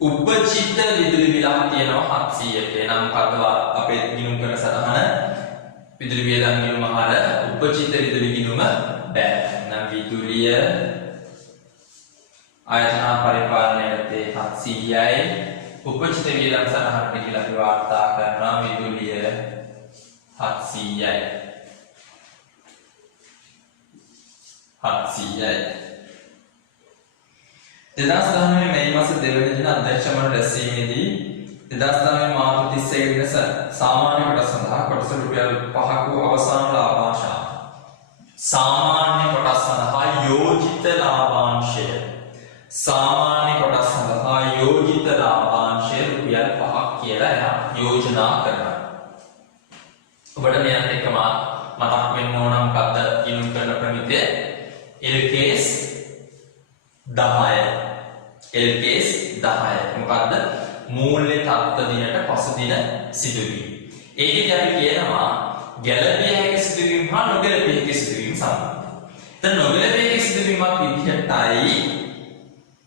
උපචිත විදුලි බිලක් තියෙනවා 700ක. එනම් මොකක්ද අපේ ගිණුම් කරන සටහන විදුලි වියදම් ගිණුම හර උපචිත විදුලි ගිණුම බෑ. නම් විදුලිය ආයතන පරිපාලනයේ 700යි. උපචිත වියදම් සටහනට කියලා අපි වාර්තා කරනවා විදුලිය 700යි. 700යි. 2019 මේ මාස දෙවැනි දින අධ්‍යක්ෂ මණ්ඩල රැස්වීමේදී 2019 මාර්තු 31 වෙනිදා සාමාන්‍ය කොටස සඳහා කොටස රුපියල් 5ක වූ අවසාන ලාභාංශය. සාමාන්‍ය කොටස් සඳහා යෝජිත ලාභාංශය. සාමාන්‍ය කොටස් සඳහා යෝජිත ලාභාංශය රුපියල් 5ක් කියලා එයා යෝජනා කරනවා. ඔබට මෙයන් එක්කම මතක් වෙන්න ඕන මොකද්ද ගිණුම් කරන ප්‍රමිතිය? LKS 10. LKS 10. මොකද්ද? මූල්‍ය තත්ත්ව දිනට පසු දින සිදුවීම. ඒකෙදි අපි කියනවා ගැළපිය හැකි සිදුවීම් හා නොගැළපිය හැකි සිදුවීම් සම්බන්ධයි. දැන් නොගැළපිය හැකි සිදුවීමක් විදිහටයි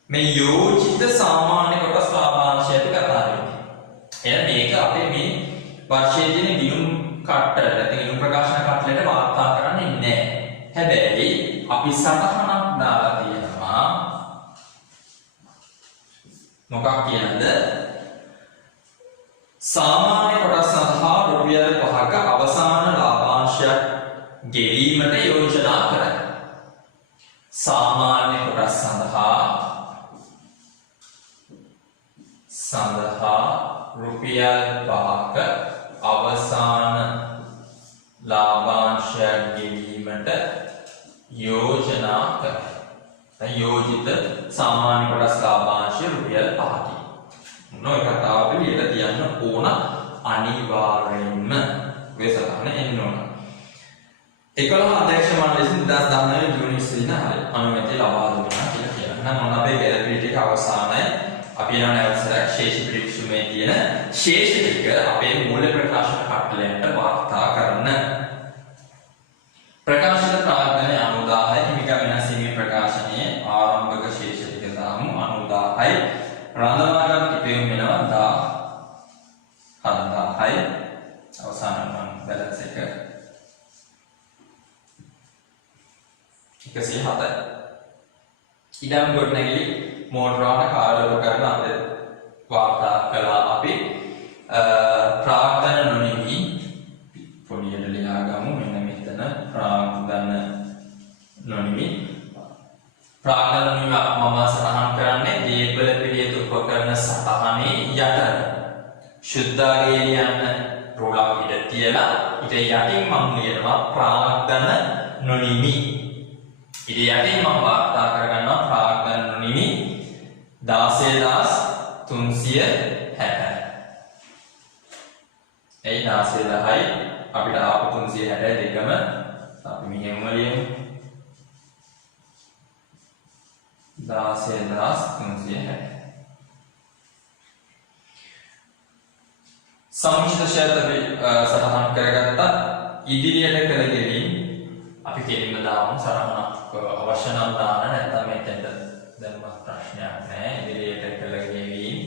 මේ යෝජිත සාමාන්‍ය කොටස් ලාභාංශයට කතා කරන්නේ. එහෙනම් මේක අපේ මේ වර්ෂයේ දින ගිණුම් කට්ටල නැත්නම් ගිණුම් ප්‍රකාශන කට්ටලට වාර්තා කරන්නේ නැහැ. හැබැයි අපි සටහනක් දාලා තියෙනවා. මොකක් කියනද? සාමාන්‍ය කොටස් සඳහා රුපියල් 5ක අවසාන ලාභාංශයක් ගෙවීමට යෝජනා කරයි. සාමාන්‍ය කොටස් සඳහා රුපියල් 5ක අවසාන ලාභාංශයක් ගෙවීමට යෝජනා කරයි. යෝජිත සාමාන්‍ය කොටස් ලාභාංශය රුපියල් 5කි. මොන කතාව පිළියෙල තියන්න ඕන අනිවාර්යෙන්ම වෙසලන්න එන්න ඕන. 11 අධ්‍යක්ෂ මණ්ඩලයෙන් 2019 ජූනි 20 දින අනුමැතිය ලබා දුන්නා කියලා කියනවා. නම් මොන අපේ ගැළපී ටික අවසානයේ අපි යන නැවසරක් ශේෂ පිරික්සුමේ තියෙන ශේෂ ටික අපේ මූල්‍ය ප්‍රකාශන කට්ටලයට වාර්තා කරන්න. ප්‍රකාශන ප්‍රාග්ධනය 90000යි හිමිකම් වෙනසීමේ ප්‍රකාශනයේ ආරම්භක ශේෂ ටික දාමු 90000යි. රඳවාගත් ඉපෙම් වෙනවා 17000යි. අවසාන නම් බැලන්ස් එක 107යි. ඉඩම් ගොඩනැගිලි මෝටර වාහන කාර්යබහුල කරන අද වාර්තා කළා අපි ප්‍රාග්ධන නොනිවි පොඩියට ලියා ගමු. මෙන්න මෙතන ප්‍රාග්ධන නොනිවි මම සටහන් කරන්නේ දේපල පිළියෙත උපකරණ සටහනේ යට ශුද්ධාගේ ලියන්න රෝලක් ඉඳ තියලා ඊට යටින් මම ලියනවා ප්‍රාග්ධන නොනිවි. ඊට යටින් මම වාර්තා කරගන්නවා ප්‍රාග්ධන නොනිවි 16360. ඒ 16000යි අපිට ආපු 360 දෙකම අපි මෙහෙම ලියමු. 16360. සම්මිශ්‍ර ෂෙයාර් අපි සටහන් කරගත්තා. ඉදිරියට කළ ගෙවීම් අපි කෙලින්ම දාමු සටහනක් අවශ්‍ය නම් දාන්න නැත්නම් මෙතෙන්ට දැම්මත් ප්‍රශ්නයක් නැහැ. ඉදිරියට කළ ගෙවීම්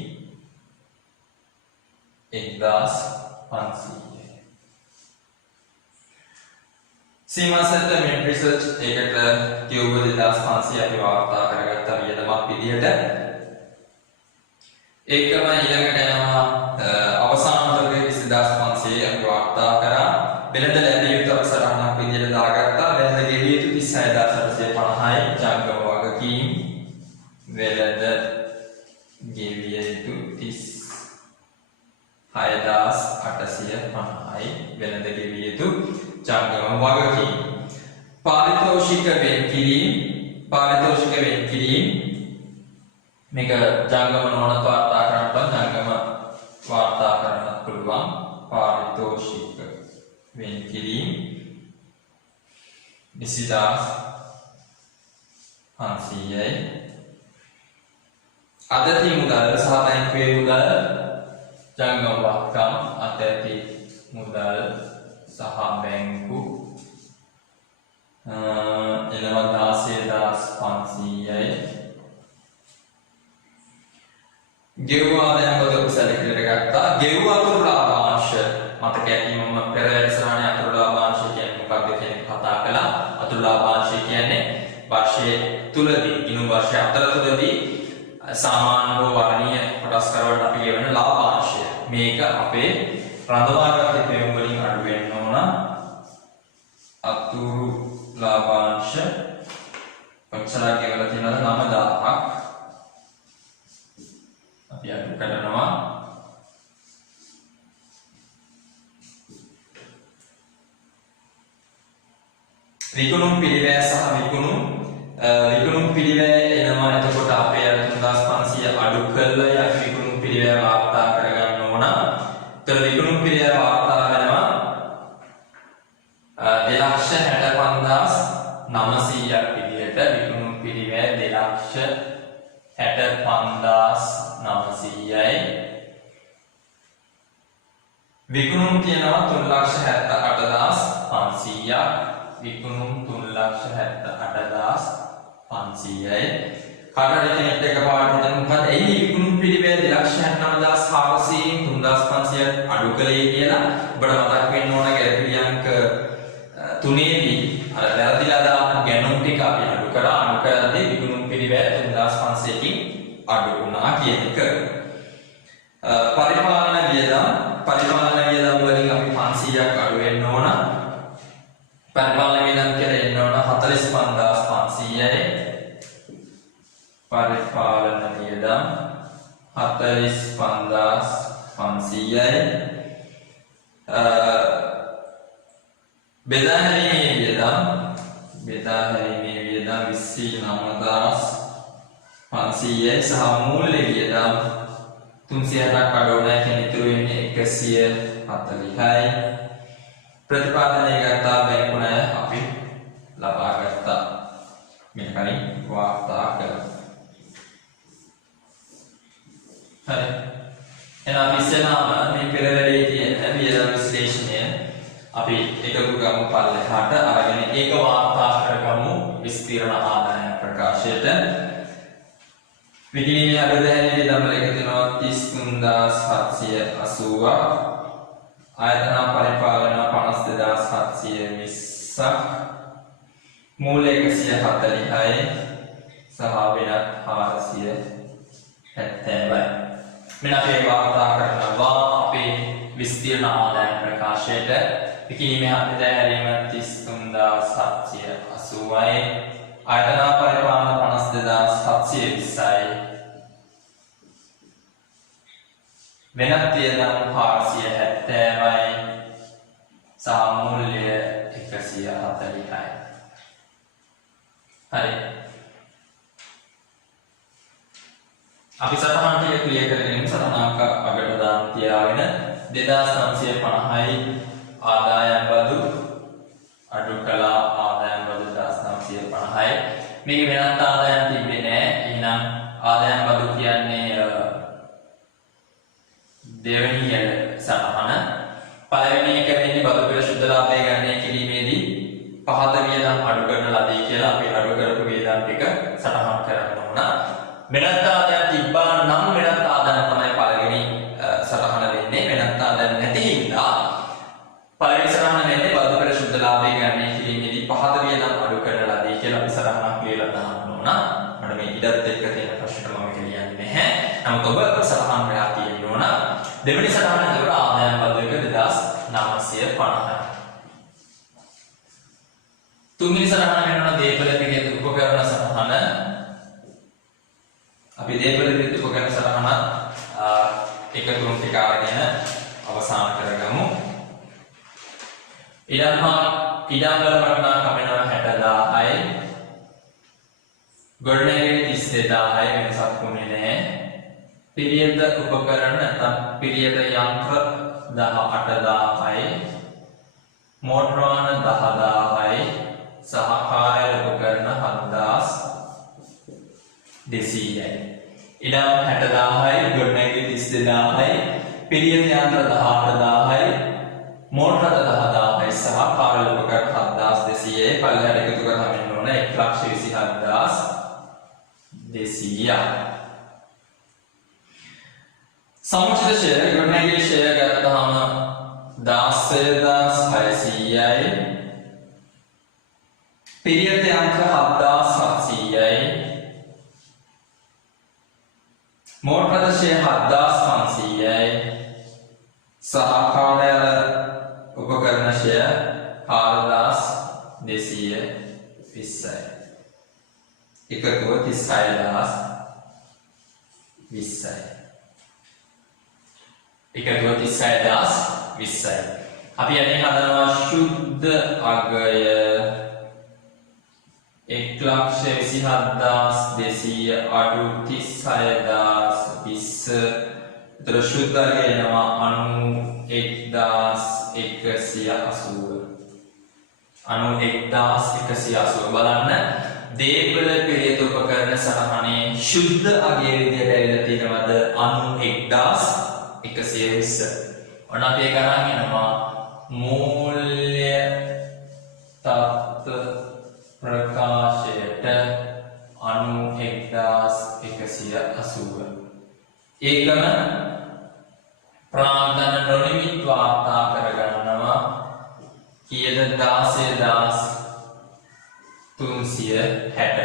1500. සීමා සෙට්ල්මන්ට් රිසර්ච් එකට කියුව 2500 අපි වාර්තා කරගත්තා වියදමක් විදිහට. ඒකම ඊළඟට යනවා අවසාන තොරතුරු 20500 අපි වාර්තා කරා. වෙළඳ ලැබිය යුතු අවසරණක් විදිහට දාගත්තා. වෙළඳ ගෙවිය යුතු 36850යි ජංගම වගකීම්. වෙළඳ ගෙවිය යුතු 36850යි වෙළඳ ගෙවිය යුතු ජංගම වගකීම්. පාරිතෝෂික වෙන් කිරීම මේක ජංගම නොවනත් වාර්තා කරන්න පුළුවන්, ජංගම වාර්තා කරන්නත් පුළුවන්. පාරිතෝෂික වෙන් කිරීම 20500යි. අදති මුදල් සහ බැංකුවේ මුදල් ජංගම වත්කම් අදති මුදල් සහ බැංකු එනවා 16500යි. ගෙවු ආදායම් වලට සැලකිලි ගත්තා. ගෙවු අතුරු ලාභාංශ මතක ඇති මම පෙර වැඩසටහනේ අතුරු ලාභාංශ කියන්නේ මොකක්ද කියන කතා කළා. අතුරු ලාභාංශ කියන්නේ වර්ෂයේ තුලදී ඉනු වර්ෂය අතරතුරදී සාමාන්‍ය හෝ වර්ණීය කොටස් කරවන්න අපි ගෙවන ලාභාංශය. මේක අපේ රඳවාගත් පෙම් වලින් අඩු වෙන්න ඕන. අතුරු ලාභාංශ කොච්චරක් ගෙවලා තියෙනවද? 9000ක් අපි අඩු කරනවා. විකුණුම් පිළිවෙල සහ විකුණුම් පිළිවෙල එනවා. එතකොට අපේ 3500 අඩු කළා අපි විකුණුම් පිළිවෙල වාර්තා කරගන්න ඕන. ඒතර විකුණුම් පිළිවෙල වාර්තා වෙනවා 265900ක් විදිහට. විකුණුම් පිළිවෙල 265900යි. විකුණුම් තියෙනවා 378500ක්. විකුණුම් 378500යි. කාටද කෙනෙක් එකපාරට හිතන්න මොකද එයි විකුණුම් පිළිවෙල 269400න් 3500ක් අඩු කළේ කියලා. ඔබට මතක් වෙන්න ඕන ගැළපෙන අංක 3ේදී අර වැරදිලා දාපු ගැණුම් ටික අපි අඩු කරා. අඩු කරද්දී විකුණුම් පිළිවෙල 3500කින් අඩු වුණා කියන එක. පරිපාලන වියදම් වලින් අපි 500ක් අඩු වෙන්න ඕන. පරිපාලන වියදම් කියලා එන්න ඕන 45500යි. පරිපාලන වියදම් 45500යි. බෙදා හැරීමේ වියදම් 29500යි සහ මූල්‍ය වියදම් 300ක් අඩු වුණා. කියන්නේ ඉතුරු වෙන්නේ 140යි. ප්‍රතිපාදනය ගත්තා බැංකු ණය අපි ලබා ගත්තා. මෙන්න කලින් වාර්තා කළා. හරි. එහෙනම් ඉස්සෙල්ලාම මේ පෙරවැඩේ තියෙන වියදම් විශ්ලේෂණය අපි එකතු ගමු පල්ලෙහාට අරගෙන ඒක වාර්තා කරගමු විස්තීර්ණ ආදායම් ප්‍රකාශයට. විකිණීමේ අගදැහැලේ වියදම් වල එකතු වෙනවා 33780ක්. ආයතන පරිපාලන 52720ක්. මූල්‍ය 140යි සහ වෙනත් 470යි. මෙන්න අපි වාර්තා කරනවා අපේ විස්තීර්ණ ආදායම් ප්‍රකාශයට. විකිණීමේ අගදැහැලීම 33780යි. ආයතන පරිපාලන 52720යි. වෙනත් වියදම් 470යි සහ මූල්‍ය 140යි. හරි. අපි සටහන් ටික ක්ලියර් කරගෙන සටහනක් අගට දාන්න තියාගෙන 2950යි ආදායම් බදු අඩු කළා. ආදායම් බදු 2950යි. මේක වෙනත් ආදායම් තිබෙන්නේ නැහැ. එහෙනම් ආදායම් බදු කියන්නේ දෙවෙනි සටහන පළවෙනි එක වෙන්නේ බදු පෙළ සුද්ධ ලාභය ගණනය කිරීමේදී පහත වියදම් අඩු කරන ලදී කියලා අපි අඩු කරපු වියදම් ටික සටහන් කරන්න ඕන. වෙනත් ආදායම් තිබ්බා නම් වෙනත් ආදායම් තමයි පළවෙනි සටහන වෙන්නේ. වෙනත් ආදායම් නැති හින්දා පළවෙනි සටහන වෙන්නේ බදු පෙළ සුද්ධ ලාභය ගණනය කිරීමේදී පහත වියදම් අඩු කරන ලදී කියලා අපි සටහනක් ලියලා දාන්න ඕන. මට මේ ඉඩත් එක්ක තියෙන ප්‍රශ්නට මම කියන්නේ නැහැ. නමුත් ඔබ සටහන් වෙලා තියෙන්න ඕන. දෙවෙනි සටහන එතකොට ආදායම් බදු එක 2950. තුන්වෙනි සටහන වෙනවා දේපල පිළියෙත උපකරණ සටහන. අපි දේපල පිළියෙත උපකරණ සටහන එකතුම් ටික අරගෙන අවසන් කරගමු. ඉඩම් වල වටිනාකම වෙනවා 60000යි. ගොඩනැගිලි 32000යි වෙනසක් වුණේ නැහැ. පිළියෙත උපකරණ නැත්නම් පිළියෙත යන්ත්‍ර 18000යි. මෝටර වාහන 10000යි. සහ කාර්යාල උපකරණ 7200යි. ඉඩම් 60000යි. ගොඩනැගිලි 32000යි. පිළියෙත යන්ත්‍ර 18000යි. මෝටර 10000යි සහ කාර්යාල උපකරණ 7200යි. පල්ලෙහාට එකතු කරලා හම්බෙන්න ඕන 127200යි. සමුචිත ෂෙයාර් ගොඩනැගිලි ෂෙයාර් ගත්තාම 16600යි. පිළියෙත යන්ත්‍ර 7700යි. මෝටර ෂෙයාර් 7500යි. සහ කාර්යාල උපකරණ ෂෙයාර් 4220යි. එකතුව 36020යි. එකතුව 36020යි. අපි යන්නේ හදනවා ශුද්ධ අගය 1,27,200 අඩු 36020. එතන ශුද්ධ අගය එනවා 91,180. 91,180 බලන්න දේපල පිළියෙත උපකරණ සටහනේ ශුද්ධ අගය විදියට ඇවිල්ලා තියෙනවද 91,120. ඔන්න අපි ඒ ගණන් එනවා මූල්‍ය තත්ත්ව ප්‍රකාශයට 91,180. ඒකම ප්‍රාන්තන නොනිමිත් වාර්තා කරගන්නවා කීයද 16,360.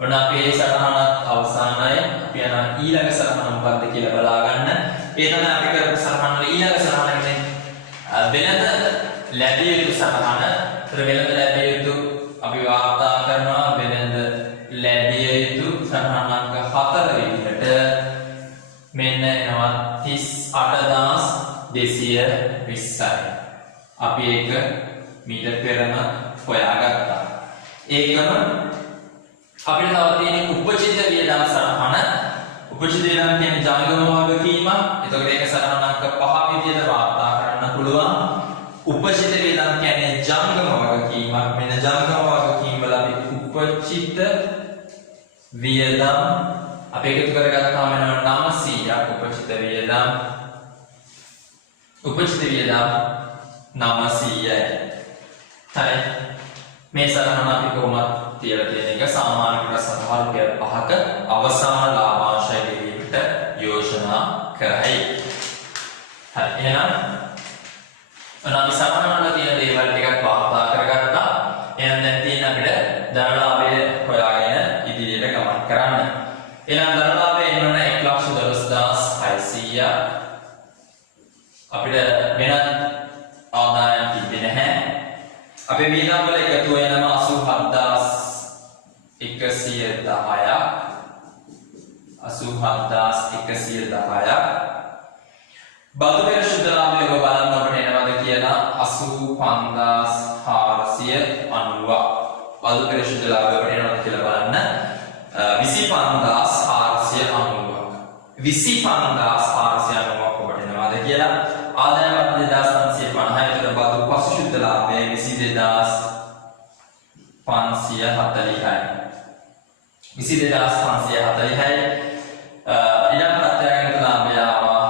ඔන්න අපි මේ සටහනත් අවසానයි. අපි යන ඊළඟ සටහන මොකක්ද කියලා බලා ගන්න. ඒ තමයි අපි කරපු සටහන වල ඊළඟ සටහන වෙන්නේ වෙනද ලැබිය යුතු සටහන. ඒතර වෙනද ලැබිය යුතු අපි වාර්තා කරනවා වෙනද ලැබිය යුතු සටහන අංක 4 විදිහට මෙන්න එනවා 38,220යි. අපි ඒක මීට පෙරම හොයාගත්තා. ඒකම අපිට තව තියෙන උපචිත වියදම් සටහන. උපචිත වියදම් කියන්නේ ජංගම වගකීම. එතකොට ඒක සටහන අංක 5 විදිහට වාර්තා කරන්න පුළුවන්. උපචිත වියදම් කියන්නේ ජංගම වගකීමක්. මෙන්න ජංගම වගකීම් වල අපි උපචිත වියදම් අපි එකතු කරගත්තාම වෙනවා 900ක් උපචිත වියදම්. උපචිත වියදම් 900යි. හරි. මේ සටහන අපි කොහොමද තියලා තියෙන එක සාමාන්‍ය ප්‍රශ්න රුපියල් 5ක අවසාන ලාභාංශය ගෙවීමට යෝජනා කරයි. හරි. එහෙනම් අපි සටහන වල තියෙන දේවල් ටිකක් වාර්තා කරගත්තා. එහෙනම් දැන් තියෙන අපිට ධන ලාභය හොයාගෙන ඉදිරියට ගමන් කරන්න. එහෙනම් ධන ලාභය එන්න 1,12,600. අපිට වෙනත් ආදායම් තිබෙන්නේ නැහැ. අපේ වියදම් වල එකතු වෙනවා 87,110ක්. 87,110ක්. බදු පෙළ සුද්ධ ලාභය ඔබ බලන්න අපිට එනවද කියලා 85,490ක්. බදු පෙළ සුද්ධ ලාභය අපිට එනවද කියලා බලන්න 25,490ක්. 25,490ක් ඔබට එනවද කියලා. ආදායම 2,550. ඒතර බදු පසු සුද්ධ ලාභය 22,540යි. 22,540යි. ඉඩම් ප්‍රත්‍යයන්ගත ලාභය ආවා.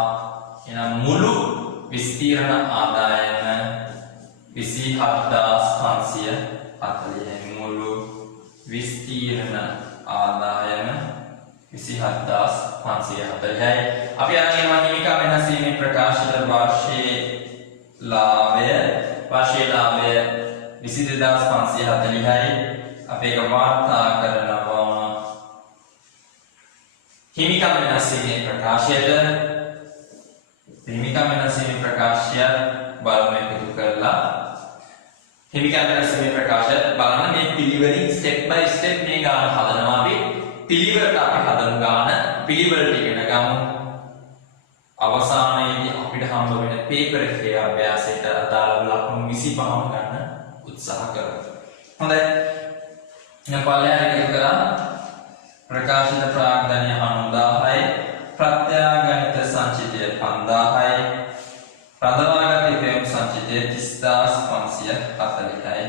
එහෙනම් මුළු විස්තීර්ණ ආදායම 27540යි. මුළු විස්තීර්ණ ආදායම 27540යි. අපි අරගෙන නිමිකා වෙනසීමේ ප්‍රකාශිත වාර්ෂික ලාභය 22540යි. අපි ඒක වාර්තා කරනවා හිමිකම් වෙනසීමේ ප්‍රකාශයට. හිමිකම් වෙනසීමේ ප්‍රකාශය බලන්න එකතු කරලා හිමිකම් වෙනසීමේ ප්‍රකාශය බලන්න මේ පිළිවෙලින් ස්ටෙප් බයි ස්ටෙප් මේ ගාන හදනවා. අපි පිළිවෙලට අපි හදන ගාන පිළිවෙලට ඉගෙන ගමු. අවසානයේදී අපිට හම්බ වෙන පේපර් එකේ අභ්‍යාසයට අදාළ ලකුණු 25ම ගන්න උත්සාහ කරමු. හොඳයි. දැන් පළවෙනි එක කරා ප්‍රකාශිත ප්‍රාග්ධනය 90000යි, ප්‍රත්‍යාගනිත සංචිතය 5000යි, රඳවාගත ඉපැයුම් සංචිතය 30540යි.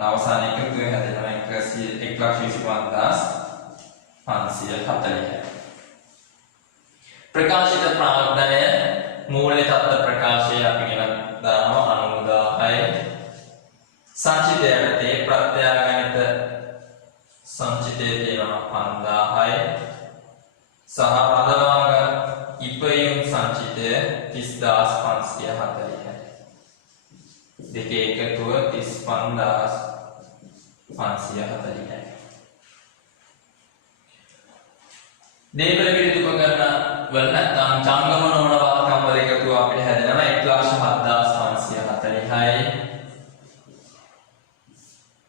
අවසාන එකතුව හැදෙනවා 1,25,540යි. ප්‍රකාශිත ප්‍රාග්ධනය මූල්‍ය තත්ත්ව ප්‍රකාශය අපි ගෙන දානවා 90000යි. සංචිතයටදී ප්‍රත්‍යාගනිත සංචිතය තියෙනවා 5000යි. සහ රඳවාගත් ඉපැයුම් සංචිතය 30540යි. දෙකේ එකතුව 35540යි. දේපල පිළිතුරු උපකරණ වල නැත්නම් ජංගම නොවන වාහකම් වල එකතුව අපිට හැදෙනවා 1,75,440යි.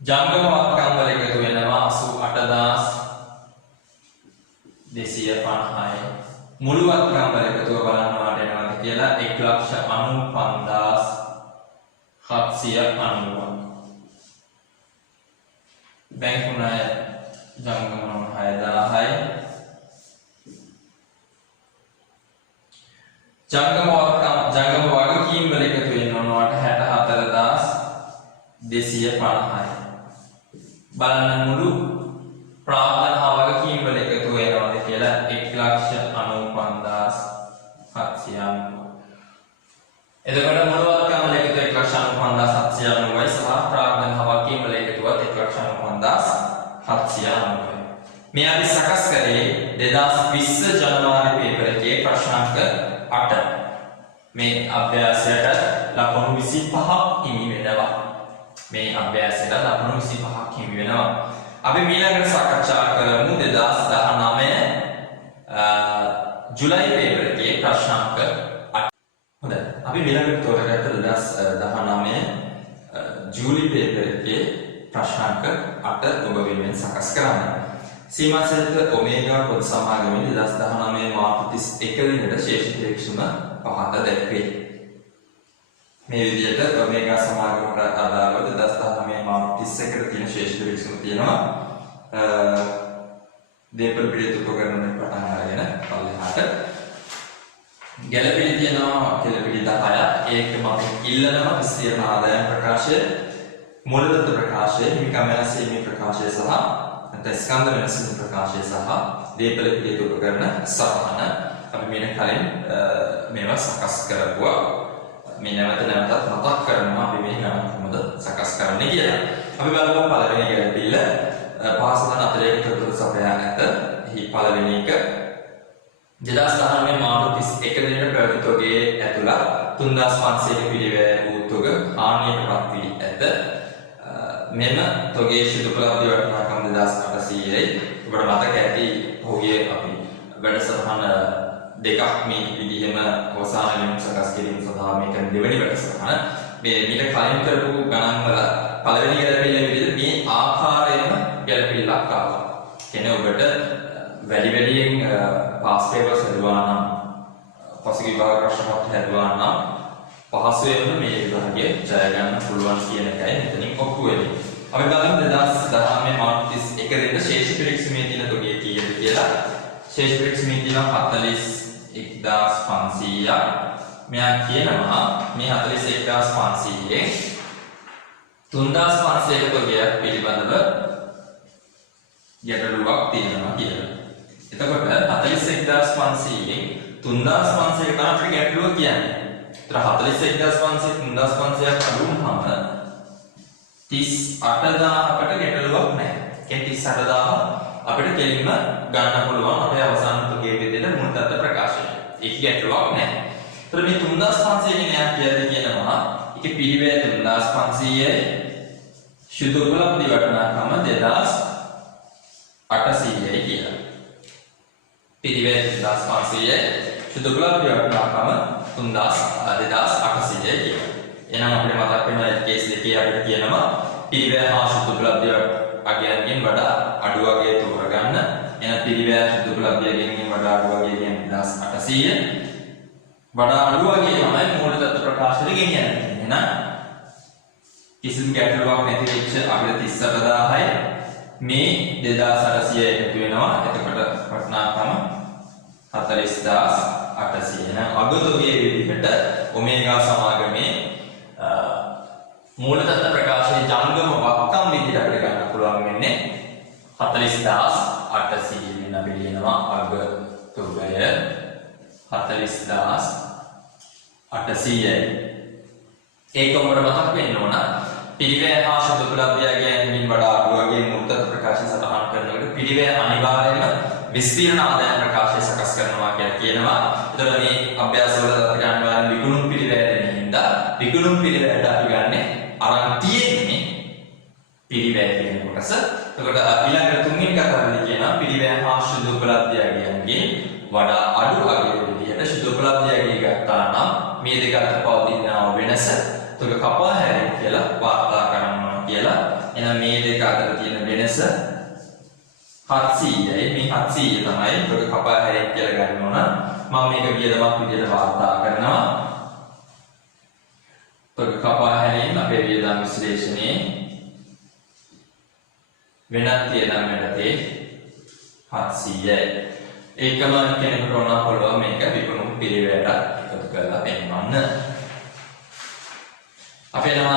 ජංගම වාහකම් වල එකතු වෙනවා 88,250යි. මුළු වාහකම් වල එකතුව බලන්න වාට එනවාද කියලා 1,95,790. බැංකු ණය ජංගම නොවන 6000යි. ජංගම වගකීම් වල එකතු වෙනවාට 64,250යි. බලන්න මුළු ප්‍රාග්ධන වගකීම් වල එකතු වෙනවාද කියලා 1,95,790. එතකොට මුළු වගකීම් වල එකතු 1,95,790යි සහ ප්‍රාග්ධන වගකීම් වල එකතුවත් 1,95,790යි. මේ අපි සකස් කරේ 2020 ජනවාරි පේපර් එකේ ප්‍රශ්නාංක 8. මේ අභ්‍යාසයට ලකුණු 25ක් හිමි වෙනවා. මේ අභ්‍යාසයට ලකුණු 25ක් හිමි වෙනවා. අපි ඊළඟට සාකච්ඡා කරමු 2019 ජූලයි පේපර් එකේ ප්‍රශ්නාංක 8. හොඳයි. අපි ඊළඟට තෝරගත්ත 2019 ජූලි පේපර් එකේ ප්‍රශ්නාංක 8 ඔබ වෙනුවෙන් සකස් කරන්න. සීමා සහිත ඔමේගා පොත් සමාගමේ 2019 මාර්තු 31 වෙනිදා ශේෂ පරීක්ෂණ පහත දැක්වේ. මේ විදිහට ඔමේගා සමාගමට අදාළව 2019 මාර්තු 31 තියෙන ශේෂ පරීක්ෂණ තියෙනවා. දේපල පිළිතුරු උපකරණ පටන් අරගෙන පල්ලෙහාට ගැළපෙලි තියෙනවා ගැළපෙලි 10ක්. ඒකම අපි ඉල්ලනවා විස්තීර්ණ ආදායම් ප්‍රකාශය, මූලදත්ත ප්‍රකාශය, හිමිකම් වෙනසීමේ ප්‍රකාශය සහ ස්කන්ධ වෙනසීමේ ප්‍රකාශය සහ දේපල පිළිතුරු උපකරණ සටහන. අපි මේන කලින් මේවා සකස් කරගුවා. මේ නැවතත් මතක් කරනවා අපි මේ ගණන් කොහොමද සකස් කරන්නේ කියලා. අපි බලමු පළවෙනි ගැළපෙල්ල පාසලන අතරේ තොරතුරු සපයා නැත. එහි පළවෙනි එක 2019 මාර්තු 31 වෙනිදා පැවති තොගේ ඇතුළත් 3500ක පිළිවෙල වූ තොග හානියටපත් වී ඇත. මෙම තොගේ ශුද්ධපලබ්ධි වටිනාකම 2800යි. ඔබට මතක ඇති ඔහුගේ අපි වැඩසටහන දෙකක් මේ විදිහම අවසාන වෙනු සකස් කිරීම සඳහා මේක දෙවෙනි වැඩසටහන. මේ මීට කලින් කරපු ගණන් වල පළවෙනි ගැළපෙල්ල විදිහට මේ ආකාරයෙන්ම ගැළපෙල්ලක් ආවා. කියන්නේ ඔබට වැඩියෙන් පාස් පේපර්ස් හදුවා නම් පසුගිය විභාග ප්‍රශ්න පත්‍ර හදුවා නම් පහසුවෙන්ම මේ විභාගය ජය ගන්න පුළුවන් කියන එකයි මෙතනින් ඔප්පු වෙන්නේ. අපි බලමු 2019 මාර්තු 31 වෙනිදා ශේෂ පරීක්ෂණයේ තියෙන තොගේ කීයද කියලා. ශේෂ පරීක්ෂණයේ තියෙන 41500ක්. මෙයා කියනවා මේ 41500ෙන් 3500ක තොගයක් පිළිබඳව ගැටලුවක් තියෙනවා කියලා. එතකොට 41500ෙන් 3500 තමයි අපිට ගැටලුව කියන්නේ. ඒතර 41500 3500ක් අඩු වුණාම 38000කට ගැටලුවක් නැහැ. ඒ 38000 අපිට කෙලින්ම ගන්න පුළුවන් අපේ අවසාන තුගේ විදිහට මුල් තත්ත්ව ප්‍රකාශය. ඒක ගැටලුවක් නැහැ. ඒතර මේ 3500 කියන යා කියනවා ඒකේ පිළිවෙල 3500යි සුදු උපලබ්ධි වටිනාකම 2800යි කියලා. පිළිවෙල 3500යි සුදු උපලබ්ධි වටිනාකම 2800යි කියලා. එහෙනම් අපිට මතක් වෙනවා කේස් දෙකේ අපිට කියනවා පිළිවෙල හා සුදු උපලබ්ධි අගයන්ගෙන් වඩා අඩු අගය තෝරගන්න. එහෙනම් පිළිවෙල සුදු උපලබ්ධි අගයන්ගෙන් වඩා අඩු අගය කියන්නේ 2800. වඩා අඩු අගය තමයි මූල තත්ත්ව ප්‍රකාශයට ගෙනියන්නේ. එහෙනම් කිසිදු ගැටලුවක් නැති වෙච්ච අපිට 38000යි මේ 2800 එකතු වෙනවා. එතකොට වටිනාකම 40800. එහෙනම් අගතෝගේ විදිහට ඔමේගා සමාගමේ මූල තත්ත්ව ප්‍රකාශයේ ජංගම වක්කම් විදිහට අපිට ගන්න පුළුවන් වෙන්නේ 40800 වෙන අපි ලියනවා අගතෝගය 40800යි. ඒක උඹට මතක් වෙන්න ඕන. පිළිවෙල හා සුදු උපලබ්ධියගෙන් වඩා අඩු වගේ මූල තත්ත්ව ප්‍රකාශය සටහන් කරනකොට පිළිවෙල අනිවාර්යයෙන්ම විස්තීර්ණ ආදායම් ප්‍රකාශය සකස් කරනවා කියලා කියනවා. එතකොට මේ අභ්‍යාසවල දත ගන්නවාන විකුණුම් පිළිවෙලෙන් හින්දා විකුණුම් පිළිවෙලට අපි ගන්න අරන් තියෙන්නේ පිළිවෙල කියන කොටස. එතකොට ඊළඟට තුන්වෙනි කතාවේදී කියනවා පිළිවෙල හා සුදු උපලබ්ධියගෙන් වඩා අඩු අගයේ විදිහට සුදු උපලබ්ධියගෙන් ගත්තා නම් මේ දෙක අතර පවතින වෙනස එතකොට කපා හැරීම කියලා වාර්තා කරනවා කියලා. එහෙනම් මේ දෙක අතර තියෙන වෙනස 700යි. මේ 700 තමයි එතකොට කපා හැරීම කියලා ගන්න ඕන. මම මේක වියදමක් විදිහට වාර්තා කරනවා. එතකොට කපා හැරීම අපේ වියදම් විශ්ලේෂණයේ වෙනත් වියදම් වලදී 700යි. ඒකම කෙනෙකුට ඕන පුළුවන් මේක විකුණුම් පිළිවෙලට එකතු කරලා පෙන්වන්න. අපේ නම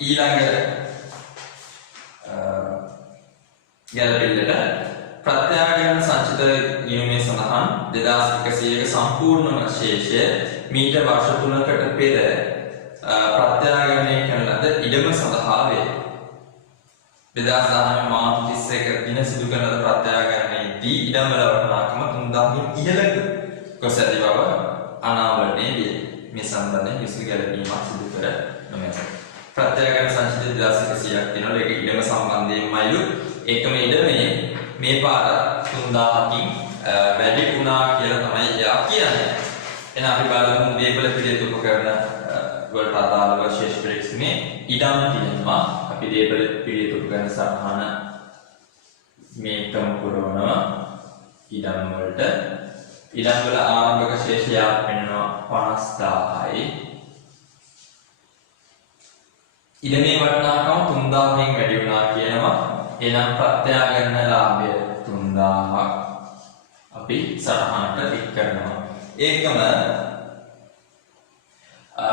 ඊළඟ ගැළපෙන්නට ප්‍රත්‍යාගමන සංචිත නියමයේ සඳහන් 2100ක සම්පූර්ණ ශේෂය මීට වර්ෂ 3කට පෙර ප්‍රත්‍යාගමනය කරන ලද ඉඩම සඳහා වේ. 2019 මාර්තු 31 දින සිදු කරන ලද ප්‍රත්‍යාගමනයේදී ඉඩම් වල වටිනාකම 3000කින් ඉහළට ගොස් ඇති බව අනාවරණය වේ. මේ සම්බන්ධයෙන් විසු ගැළපීමක් සිදු කර නොමැත. ප්‍රත්‍යාගමන සංචිත 2100ක් තියෙනවා. ඒක ඉඩම සම්බන්ධයෙන්මයිලු එකම ඉඩමේ මේ පාර 3000කින් වැඩි වුණා කියලා තමයි එයා කියන්නේ. එහෙනම් අපි බලමු දේපල පිළියෙත උපකරණ වලට අදාළව ශේෂ පරීක්ෂණයේ ඉඩම් තියෙනවා. අපි දේපල පිළියෙත උපකරණ සටහන මේකම පුරවනවා ඉඩම් වලට. ඉඩම් වල ආරම්භක ශේෂය වෙනවා 50000යි. ඉඩමේ වටිනාකම 3000කින් වැඩි වුණා කියනවා. එහෙනම් ප්‍රත්‍යාගමන ලාභය 3000ක් අපි සටහනට ටික් කරනවා. ඒකම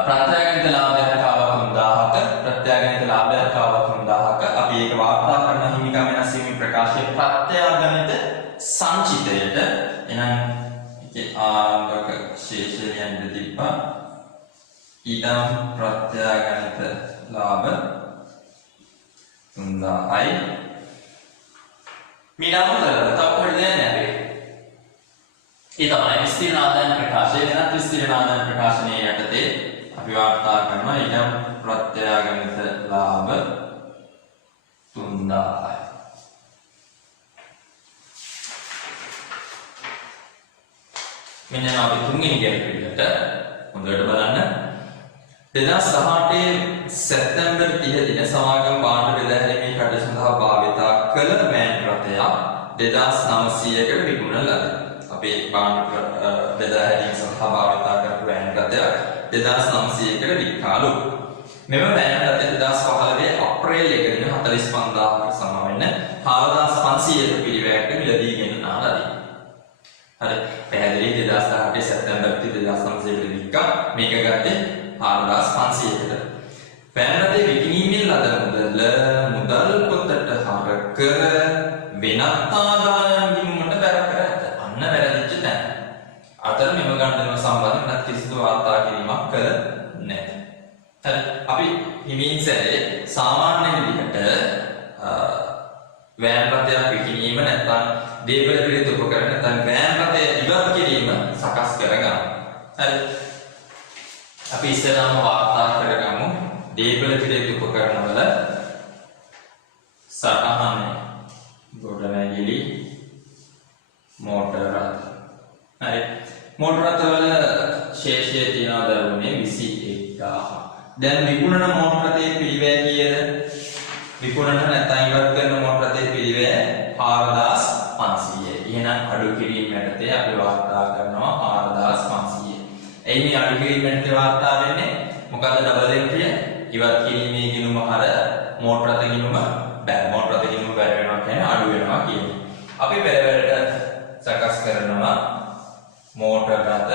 ප්‍රත්‍යාගමන ලාභයක් ආව 3000ක ප්‍රත්‍යාගමන ලාභයක් ආව 3000ක අපි ඒක වාර්තා කරන හිමිකම් වෙනස් වීමේ ප්‍රකාශයේ ප්‍රත්‍යාගමන සංචිතයට එහෙනම් ඒකේ ආරම්භක ශේෂය යන්නේ තිබ්බා ඊටම ප්‍රත්‍යාගමන ලාභ 3000යි. මීනාමතර තව පොඩි දෙයක් නැහැ. ඒ තමයි විස්තීර්ණ ආදායම් ප්‍රකාශය. වෙනත් විස්තීර්ණ ආදායම් ප්‍රකාශනයේ යටතේ අපි වාර්තා කරනවා ඊටම ප්‍රත්‍යාගමන ලාභ 3000යි. මෙන්න අපි තුන්වෙනි ගැටලුවට හොඳට බලන්න. 2018 සැප්තැම්බර් 30 දින සමාගම් භාණ්ඩ බෙදාහැරීමේ කටයුතු සඳහා භාවිතා කළ වෑන් රථයක් 2900කට විකුණන ලද. අපේ භාණ්ඩ බෙදාහැරීම සඳහා භාවිතා කරපු වෑන් රථයක් 2900කට විකාලු. මෙම වෑන් රථය 2015 අප්‍රේල් 1 දින 45000කට සම වෙන 4500ක පිළිවෙලකට මිලදී ගෙන්නා ලදී. හරි. පැහැදිලි 2018 සැප්තැම්බර් 30 2900කට විකා මේක ගත්තේ 4500කට. වෑන් රථයේ විකිණීමෙන් ලද මුදල් පොතට හරක වෙනත් ආදායම් බිමට බැර කර ඇත. අන්න වැරදිච්ච තැන. අතර මේ සම්බන්ධ කිසිදු වාර්තා කිරීමක් කළ නැහැ. හරි. අපි හිමින් සැරේ සාමාන්‍ය විදිහට වෑන් රථයක් විකිණීම නැත්නම් දේපල පිළිතුරු උපකරණ නැත්නම් වෑන් රථය ඉවත් කිරීම සකස් කරගන්න. හරි. අපි ඉස්සෙල්ලාම වාර්තා කරගමු දේපල පිළිතුරු උපකරණවල සටහන් ගොඩනැගිලි මෝටර රථ. හරි. මෝටර රථවල ශේෂය තියනවා දරුවනේ 21000. දැන් විකුණන මෝටර රථයේ පිළිවෙල කීයද? විකුණන නැත්නම් ඉවත් කරන මෝටර රථයේ පිළිවෙල 4500. එහෙනම් අඩු කිරීම යටතේ අපි වාර්තා කරනවා 4500. එයි මේ අඩු කිරීම යටතේ වාර්තා වෙන්නේ මොකද්ද? ඩබල් එන්ට්‍රිය ඉවත් කිරීමේ ගිණුම හර මෝටර රථ ගිණුම බෑ. මෝටර රථ ගිණුම බැර වෙනවා කියන්නේ අඩු වෙනවා කියන්නේ. අපි පෙරවලට සකස් කරනවා මෝටර රථ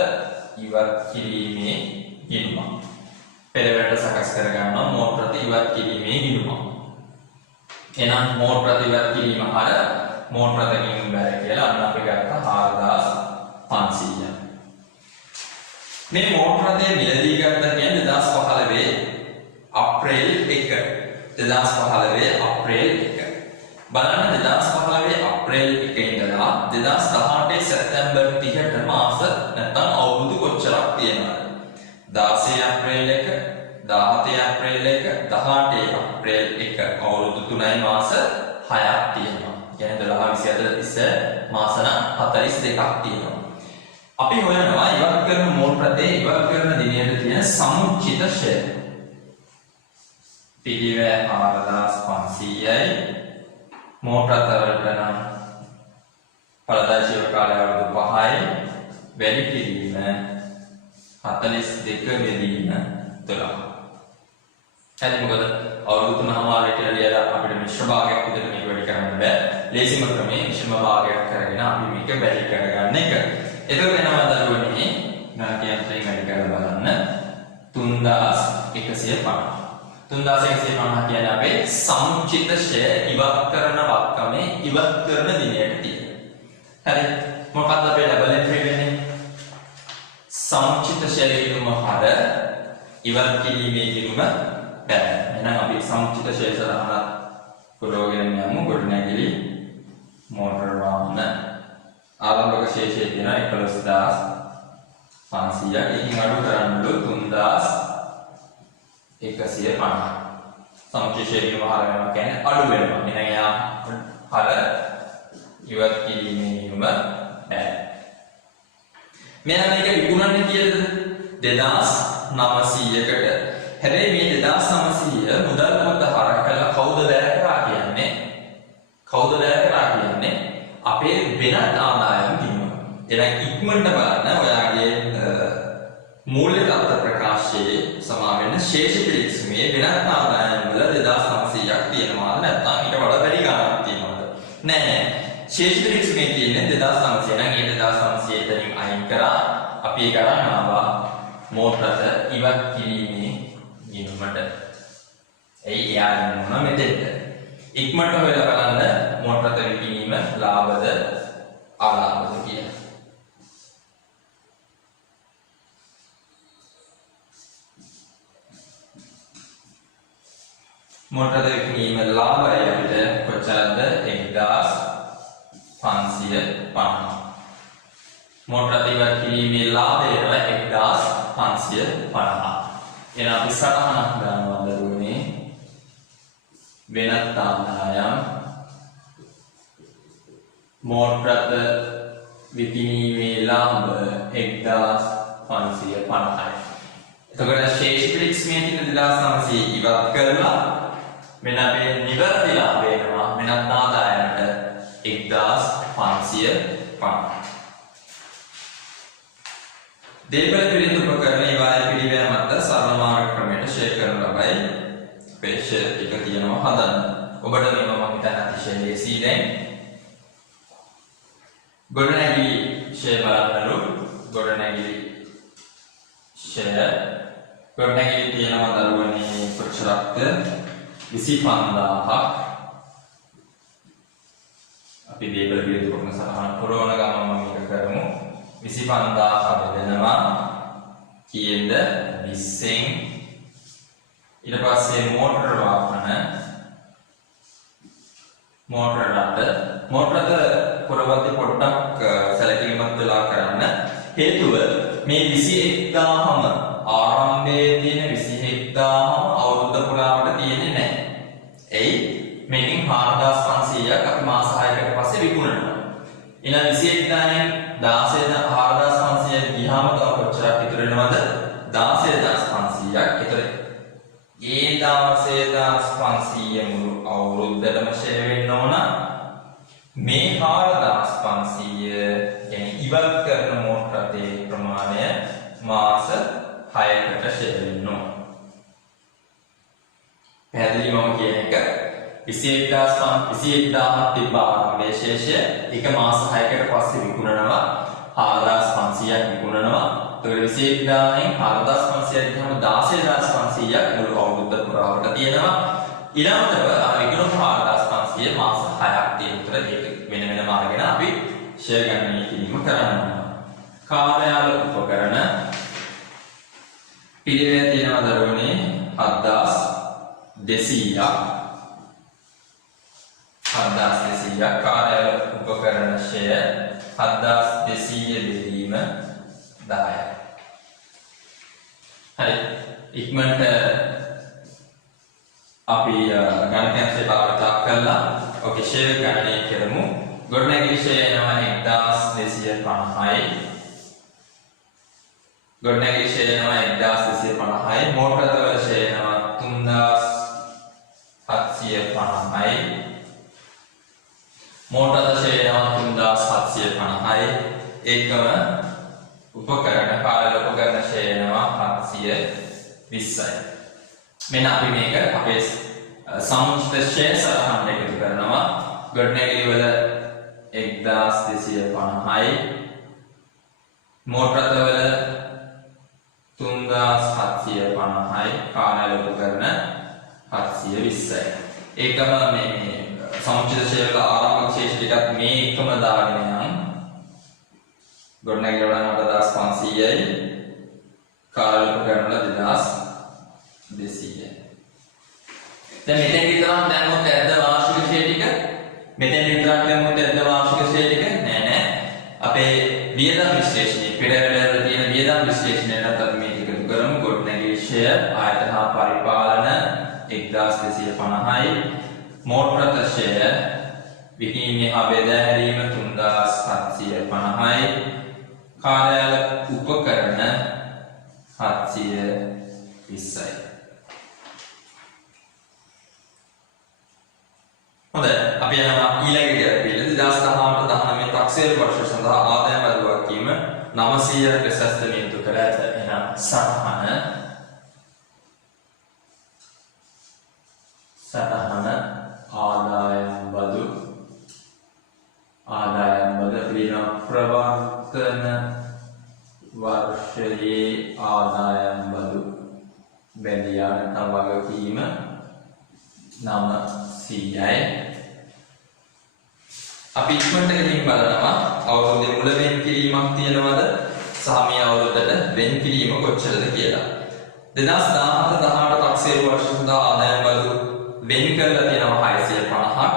ඉවත් කිරීමේ ගිණුම. පෙරවලට සකස් කර ගන්නවා මෝටර රථ ඉවත් කිරීමේ ගිණුම. එහෙනම් මෝටර රථ ඉවත් කිරීම හර මෝටර රථ ගිණුම බැර කියලා අන්න අපි ගත්තා 4500. මේ මෝටර රථය මිලදී ගත්ත කියන්නේ 2015 අප්‍රේල් 1. 2015 අප්‍රේල් 1. බලන්න 2015 අප්‍රේල් 1 ඉඳලා 2018 සැප්තැම්බර් 30ට මාස නැත්නම් අවුරුදු කොච්චරක් තියෙනවද? 16 අප්‍රේල් 1, 17 අප්‍රේල් 1, 18 අප්‍රේල් 1 අවුරුදු 3යි මාස 6ක් තියෙනවා. කියන්නේ 12 24 30 මාස නම් 42ක් තියෙනවා. අපි හොයනවා ඉවත් කරන මෝටර රථයේ ඉවත් කරන දිනයට තියෙන සමුච්චිත ෂෙය. පිළිවෙල 4500යි මෝටර රථ වලට නම් පළදා ජීව කාලය අවුරුදු 5යි වැඩි කිරීම 42 බෙදීම 12. හරි මොකද අවුරුදු 3මාරේ කියලා ලියලා අපිට මිශ්‍ර භාගයක් විදිහට මේක වැඩි කරන්න බෑ. ලේසිම ක්‍රමයේ මිශ්‍ර භාගයක් කරගෙන අපි මේක වැඩි කරගන්න එක. එතකොට වෙනවා දරුවනේ ගණිත යන්ත්‍රයෙන් වැඩි කරලා බලන්න 3150. 3150 කියන්නේ අපේ සමුචිත ෂෙය ඉවත් කරන වක්කමේ ඉවත් කරන දිනයට තියෙන. හරි. මොකක්ද අපේ ඩබල් එන්ට්‍රි වෙන්නේ? සමුචිත ෂෙය ගිණුම හර ඉවත් කිරීමේ ගිණුම බැල. එහෙනම් අපි සමුචිත ෂෙය සලහනක් පුරවගෙන යමු. ගොඩනැගිලි මෝටර වාහන ආරම්භක ශේෂය තියෙන 11500. ඒකින් අඩු කරන්නලු 3150. සමුචිත ෂෙය ගිණුම හර වෙනවා කියන්නේ අඩු වෙනවා. එහෙනම් යා හර ඉවත් කිරීමේ ගිණුම බැල. මෙයා මේක විකුණන්නේ කීයද? 2900කට. හැබැයි මේ 2900 මුදල් පොත හරක් කළා කවුද බැර කරා කියන්නේ? කවුද බැර කරා කියන්නේ? අපේ වෙනත් ආදායම් ගිණුම. එහෙනම් ඉක්මනට බලන්න ඔයාගේ මූල්‍ය තත්ත්ව ප්‍රකාශයේ සමා වෙන ශේෂ පිළික්සුමේ වෙනත් ආදායම් වල 2900ක් තියෙනවාද නැත්නම් ඊට වඩා වැඩි ගණනක් තියෙනවද? නෑ. ශේෂ පිළික්සුමේ තියෙන්නේ 2900. නම් ඒ 2900 එතනින් අයින් කරා අපි ඒක අරන් ආවා මෝටර රථ ඉවත් කිරීමේ ගිණුමට. එයි යාගෙන මොන මෙතෙන්ද? ඉක්මනට හොයලා බලන්න මෝටර රථ විකිණීම ලාභද අලාභද කියලා. මෝටර රථ විකිණීම ලාභය අපිට කොච්චරද? 1550. මෝටර රථ ඉවත් කිරීමේ ලාභය 1550. එහෙනම් අපි සටහනක් ගන්නවා දරුවනේ. වෙනත් ආදායම් මෝටර රථ විකිණීමේ ලාභ 1550යි. එතකොට ශේෂ පිළික්ෂණයේ තියෙන 2900 ඉවත් කරලා මෙන්න අපේ නිවැරදි ලාභය වෙනවා වෙනත් ආදායමට 1550. දේපල පිළිතුරු උපකරණ ඉවාය පිළිවෙල මත සරල මාර්ග ක්‍රමයට ෂෙයා කරන ලබයි. අපේ ෂෙයා එක තියෙනවා හදන්න. ඔබට මේව මම හිතන අතිශය ලේසි දැන්. ගොඩනැගිලි ෂෙයා බලන්නලු. ගොඩනැගිලි ෂෙයා ගොඩනැගිලි තියෙනවා දරුවනේ කොච්චරක්ද? 25000ක්. අපි දේපල පිළිතුරු කරන සටහන පුරවන ගමන් මම මේක කරමු. 25000 බෙදෙනවා කීයද 20න් ඊට පස්සේ මෝටර වාහන මෝටර රථ පොරවත්ති පොඩ්ඩක් සැලකිලිමත් වෙලා කරන්න හේතුව මේ 21000ම ආරම්භයේ තියෙන 21000ම අවුරුද්ද පුරාවට තියෙන්නේ නැහැ. එයි මේකෙන් 4500ක් අපි මාස 6කට පස්සේ විකුණනවා. ඊළඟ 21000න් 14500 ගියාම තව කොච්චරක් ඉතුරු වෙනවද? 16500ක්. ඒතර ඒ 16500 මුළු අවුරුද්දටම ෂෙයා වෙන්න ඕන. මේ 4500 කියන්නේ ඉවත් කරන මෝටර රථයේ ප්‍රමාණය මාස 6කට ෂෙයා වෙන්න ඕන. පැහැදිලි මම කියන එක 21000ක් තිබ්බ ආරම්භයේ ශේෂය එක මාස 6කට පස්සේ විකුණනවා 4500ක් විකුණනවා. ඒතකොට 21000න් 4500ක් ගියාම 16500ක් මුළු අවුරුද්ද පුරාවට තියෙනවා. ඊළඟට විකුණුම් 4500 මාස 6ක් තියෙන උතර ඒක වෙන වෙනම අරගෙන අපි ෂෙයා ගණනය කිරීම කරනවා. කාර්යාල උපකරණ පිළිවෙල තියෙනවා දරුවනේ 7200ක් 7200ක් කාර්යාල උපකරණ ෂෙයා 7200 බෙදීම 10යි. හරි ඉක්මනට අපි ගණිතය භාවිත කළා. ඔකේ ෂෙයා ගණනය කරමු. ගොඩනැගිලි ෂෙයා එනවා 1250යි. ගොඩනැගිලි ෂෙයා එනවා 1250යි. මෝටර රථවල ෂෙයා එනවා 3750යි. මෝටර රථ ෂෙයා එනවා 3750යි. ඒකම උපකරණ කාර්යාල උපකරණ ෂෙයා එනවා 720යි. මෙන්න අපි මේක අපේ සමුච්චිත ෂෙයා සටහනට එකතු කරනවා. ගොඩනැගිලි වල 1250යි. මෝටර රථ වල 3750යි. කාර්යාල උපකරණ 720යි. ඒකම මේ සමුච්චිත ෂෙයා වල ආරම්භක ශේෂ ටිකත් මේ එකම දාගෙන යන ගොඩනැගිලි වල 8500යි. කාර්යාල උපකරණ වල 2200යි. දැන් මෙතෙන් විතරක් දැම්මොත් ඇද්ද වාර්ෂික ෂෙයා ටික? මෙතෙන් විතරක් දැම්මොත් ඇද්ද වාර්ෂික ෂෙයා ටික? නෑ. අපේ වියදම් විශ්ලේෂණයේ පෙරවැල තියෙන වියදම් විශ්ලේෂණයට අපි මේක එකතු කරමු. ගොඩනැගිලි ෂෙයා ආයතන හා පරිපාලන 1250යි. මෝටර රථ ෂෙයා විකිණීමේ හා බෙදා හැරීම 3750යි. කාර්යාල උපකරණ 720යි. හොඳයි අපි යනවා ඊළඟ ගැටපිළිවෙල 2018-19 තාක්ෂේර වර්ෂය සඳහා ආදායම් බදු වගකීම 900ක් ලෙස නියමිත කර ඇත. එහෙනම් සටහන ආදායම් බදු පිළිනම් ප්‍රවර්තන වර්ෂයේ ආදායම් බදු බැඳියා නැත්නම් වගකීම 900යි. අපි ඉක්මනට ගිහින් බලනවා අවුරුද්දේ මුල වෙන් කිරීමක් තියෙනවද සහ මේ අවුරුද්දට වෙන් කිරීම කොච්චරද කියලා. 2017-18 තාක්ෂේර වර්ෂ සඳහා ආදායම් බදු වෙන් කරලා තියෙනවා 650ක්.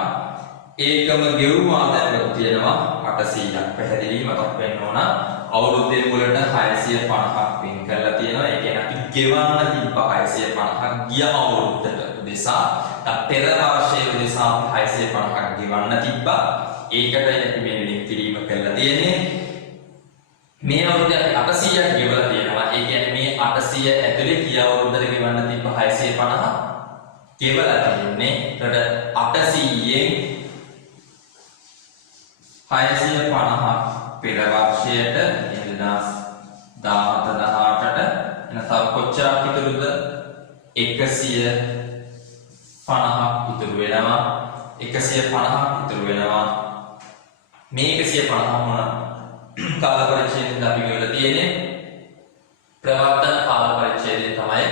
ඒකම ගෙවුම් ආදායම් බදු තියෙනවා 800ක්. පැහැදිලි මතක් වෙන්න ඕන. අවුරුද්දේ මුලට 650ක් වෙන් කරලා තියෙනවා. ඒ කියන්නේ අපි ගෙවන්න තිබ්බ 650ක් ගිය අවුරුද්දට උදෙසා පෙර වර්ෂයේ උදෙසා 650ක් ගෙවන්න තිබ්බා. ඒකටයි අපි මේ වෙන් කිරීම කරලා තියෙන්නේ. මේ අවුරුද්දේ අපි 800ක් ගෙවලා තියෙනවා. ඒ කියන්නේ මේ 800 ඇතුලේ ගිය අවුරුද්දට ගෙවන්න තිබ්බ 650 ගෙවලා තියෙන්නේ. ඒකට 800න් 650ක් පෙර වර්ෂයට 2017-18ට එන තව කොච්චරක් ඉතුරුද? 150ක් ඉතුරු වෙනවා. 150ක් ඉතුරු වෙනවා. මේ 150 මොන කාල පරිච්ඡේදයෙන් අපි ගෙවලා තියෙන්නේ? ප්‍රවර්තන කාල පරිච්ඡේදයෙන් තමයි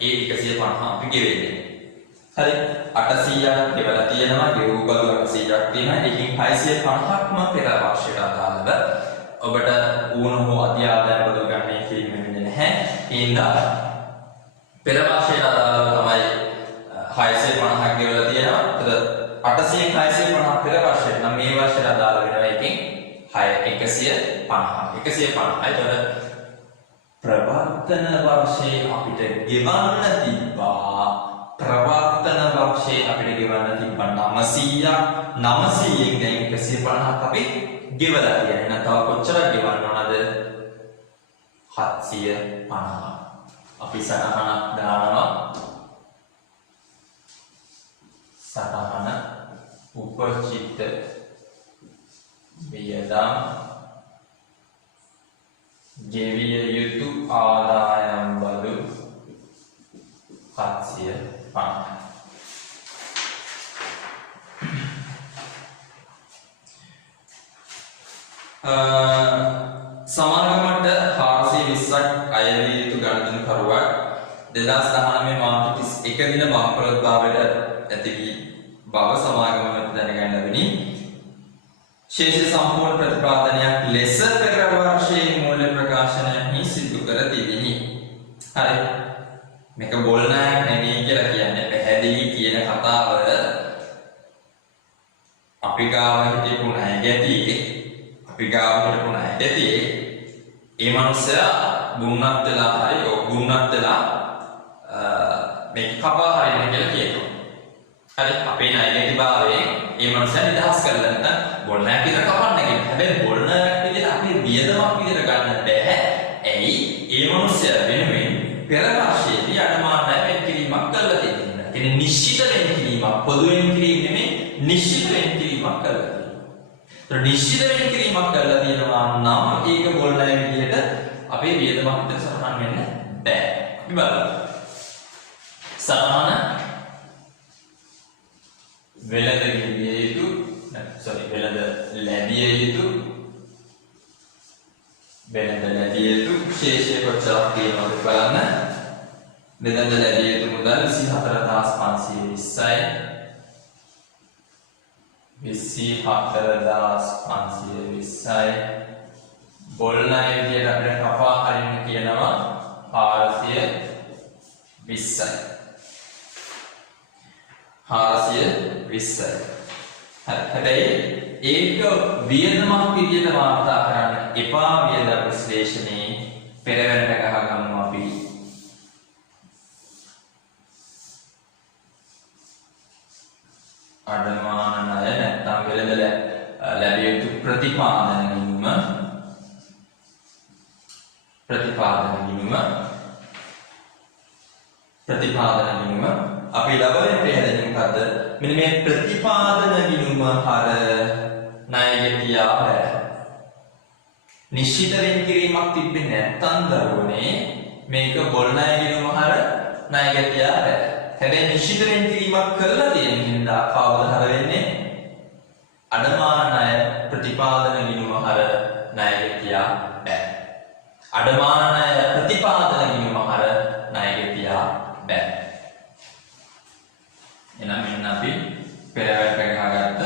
ඒ 150 අපි ගෙවෙන්නේ. හරි 800ක් ගෙවලා තියෙනවා. ගෙවූ බදු 800ක් තියෙනවා. ඒකෙන් 650ක්ම පෙර වර්ෂයට අදාළව ඔබට ඕන හෝ අධ්‍යාපන බදු ගණනය කිරීම වෙන්නේ නැහැ. හින්දා පෙර වර්ෂයට අදාළව තමයි 650ක් ගෙවලා තියෙනවා. ඒතර 800න් 650 පෙර වර්ෂයට නම් මේ වර්ෂයට අදාළ වෙනවා එකෙන් 150. ඒතර ප්‍රවර්තන වර්ෂයේ අපිට ගෙවන්න තිබ්බා. ප්‍රවර්තන වර්ෂයේ අපිට ගෙවන්න තිබ්බා 900ක්. 900න් දැන් 150ක් අපි ගෙවලා තියෙනවා. එහෙනම් තව කොච්චරක් ගෙවන්න ඕනද? 750. අපි සටහනක් දානවා. සටහන උපචිත වියදම් ගෙවිය යුතු ආදායම් බදු 750. සමාගමට 420ක් අයවිය යුතු ගණන්කරුවක් 2019 මාර්තු 31 දින බංකොලොත්භාවයට ඇති වී බව සමාගම වෙත දැනගන්න ලැබුණි. ශේෂ සම්පූර්ණ ප්‍රතිපාදනයක් ලෙස පෙර වර්ෂයේ මූල්‍ය ප්‍රකාශනයෙහි සිදු කර තිබිනි. හරි. මේක බොල්නායක් නෙමෙයි කියලා කියන්නේ පැහැදිලි කියන කතාව අපි ගාව හිටපු ණය ගැතියේ ඒ මනුස්සයා ගුණත් වෙලා හරි ගුණත් වෙලා මේක කපා හරින්න කියලා කියනවා. හරි අපේ ණය ගැතිභාවයෙන් ඒ මනුස්සයා නිදහස් කරලා නැත්නම් බොල්නායක් විතර කපන්න කියන. හැබැයි බොල්නායක් විදිහට අපේ වියදමක් විදිහට ගන්න බෑ. ඇයි? ඒ මනුස්සයා වෙනුවෙන් පෙර වර්ෂයේදී අඩමාන ණය වෙන් කිරීමක් කරලා තියෙනවා. කියන්නේ නිශ්චිත වෙන් කිරීමක්, පොදු වෙන් කිරීම නෙමෙයි නිශ්චිත වෙන් කිරීමක් කරලා තියෙනවා. නිශ්චිත වෙන් කිරීමක් කරලා තියෙනවා නම් ඒක බොල්නාය විදිහට අපේ වියදමක් විතර සටහන් වෙන්න බෑ. අපි බලමු. සටහන වෙළඳ ලැබිය යුතු ශේෂය කොච්චරක් තියෙනවද බලන්න. වෙළඳ ලැබිය යුතු මුදල් 24520යි. 24520යි. බොල්නාය විදියට අපිට කපා හරින්න කියනවා 420යි. 420යි. හැබැයි ඒක වියදමක් විදියට වාර්තා කරන්න එපා. වියදම් විශ්ලේෂණේ පෙරවැන්නට ගහගමු අපි. අඩමාන ණය නැත්නම් වෙළඳ ලැබිය යුතු ප්‍රතිපාදන ගිණුම අපි ලබන ප්‍රයෝජන මොකද්ද? මෙන්න මේ ප්‍රතිපාදන ගිණුම හර ණය ගැතියා බෑ. නිශ්චිත වෙන් කිරීමක් තිබෙන්නේ නැත්නම් දරුවනේ මේක බොල් ණය ගිණුම හර ණය ගැතියා බෑ. හැබැයි නිශ්චිත වෙන් කිරීමක් කරලා තියෙන හින්දා කවද හර වෙන්නේ? අඩමාන ණය ප්‍රතිපාදන ගිණුම හර ණය ගැතියා බෑ. අඩමාන ණය ප්‍රතිපාදන ගිණුම හර ණය ගැතියා බෑ. එහෙනම් මෙන්න අපි පෙරවැට ගහගත්ත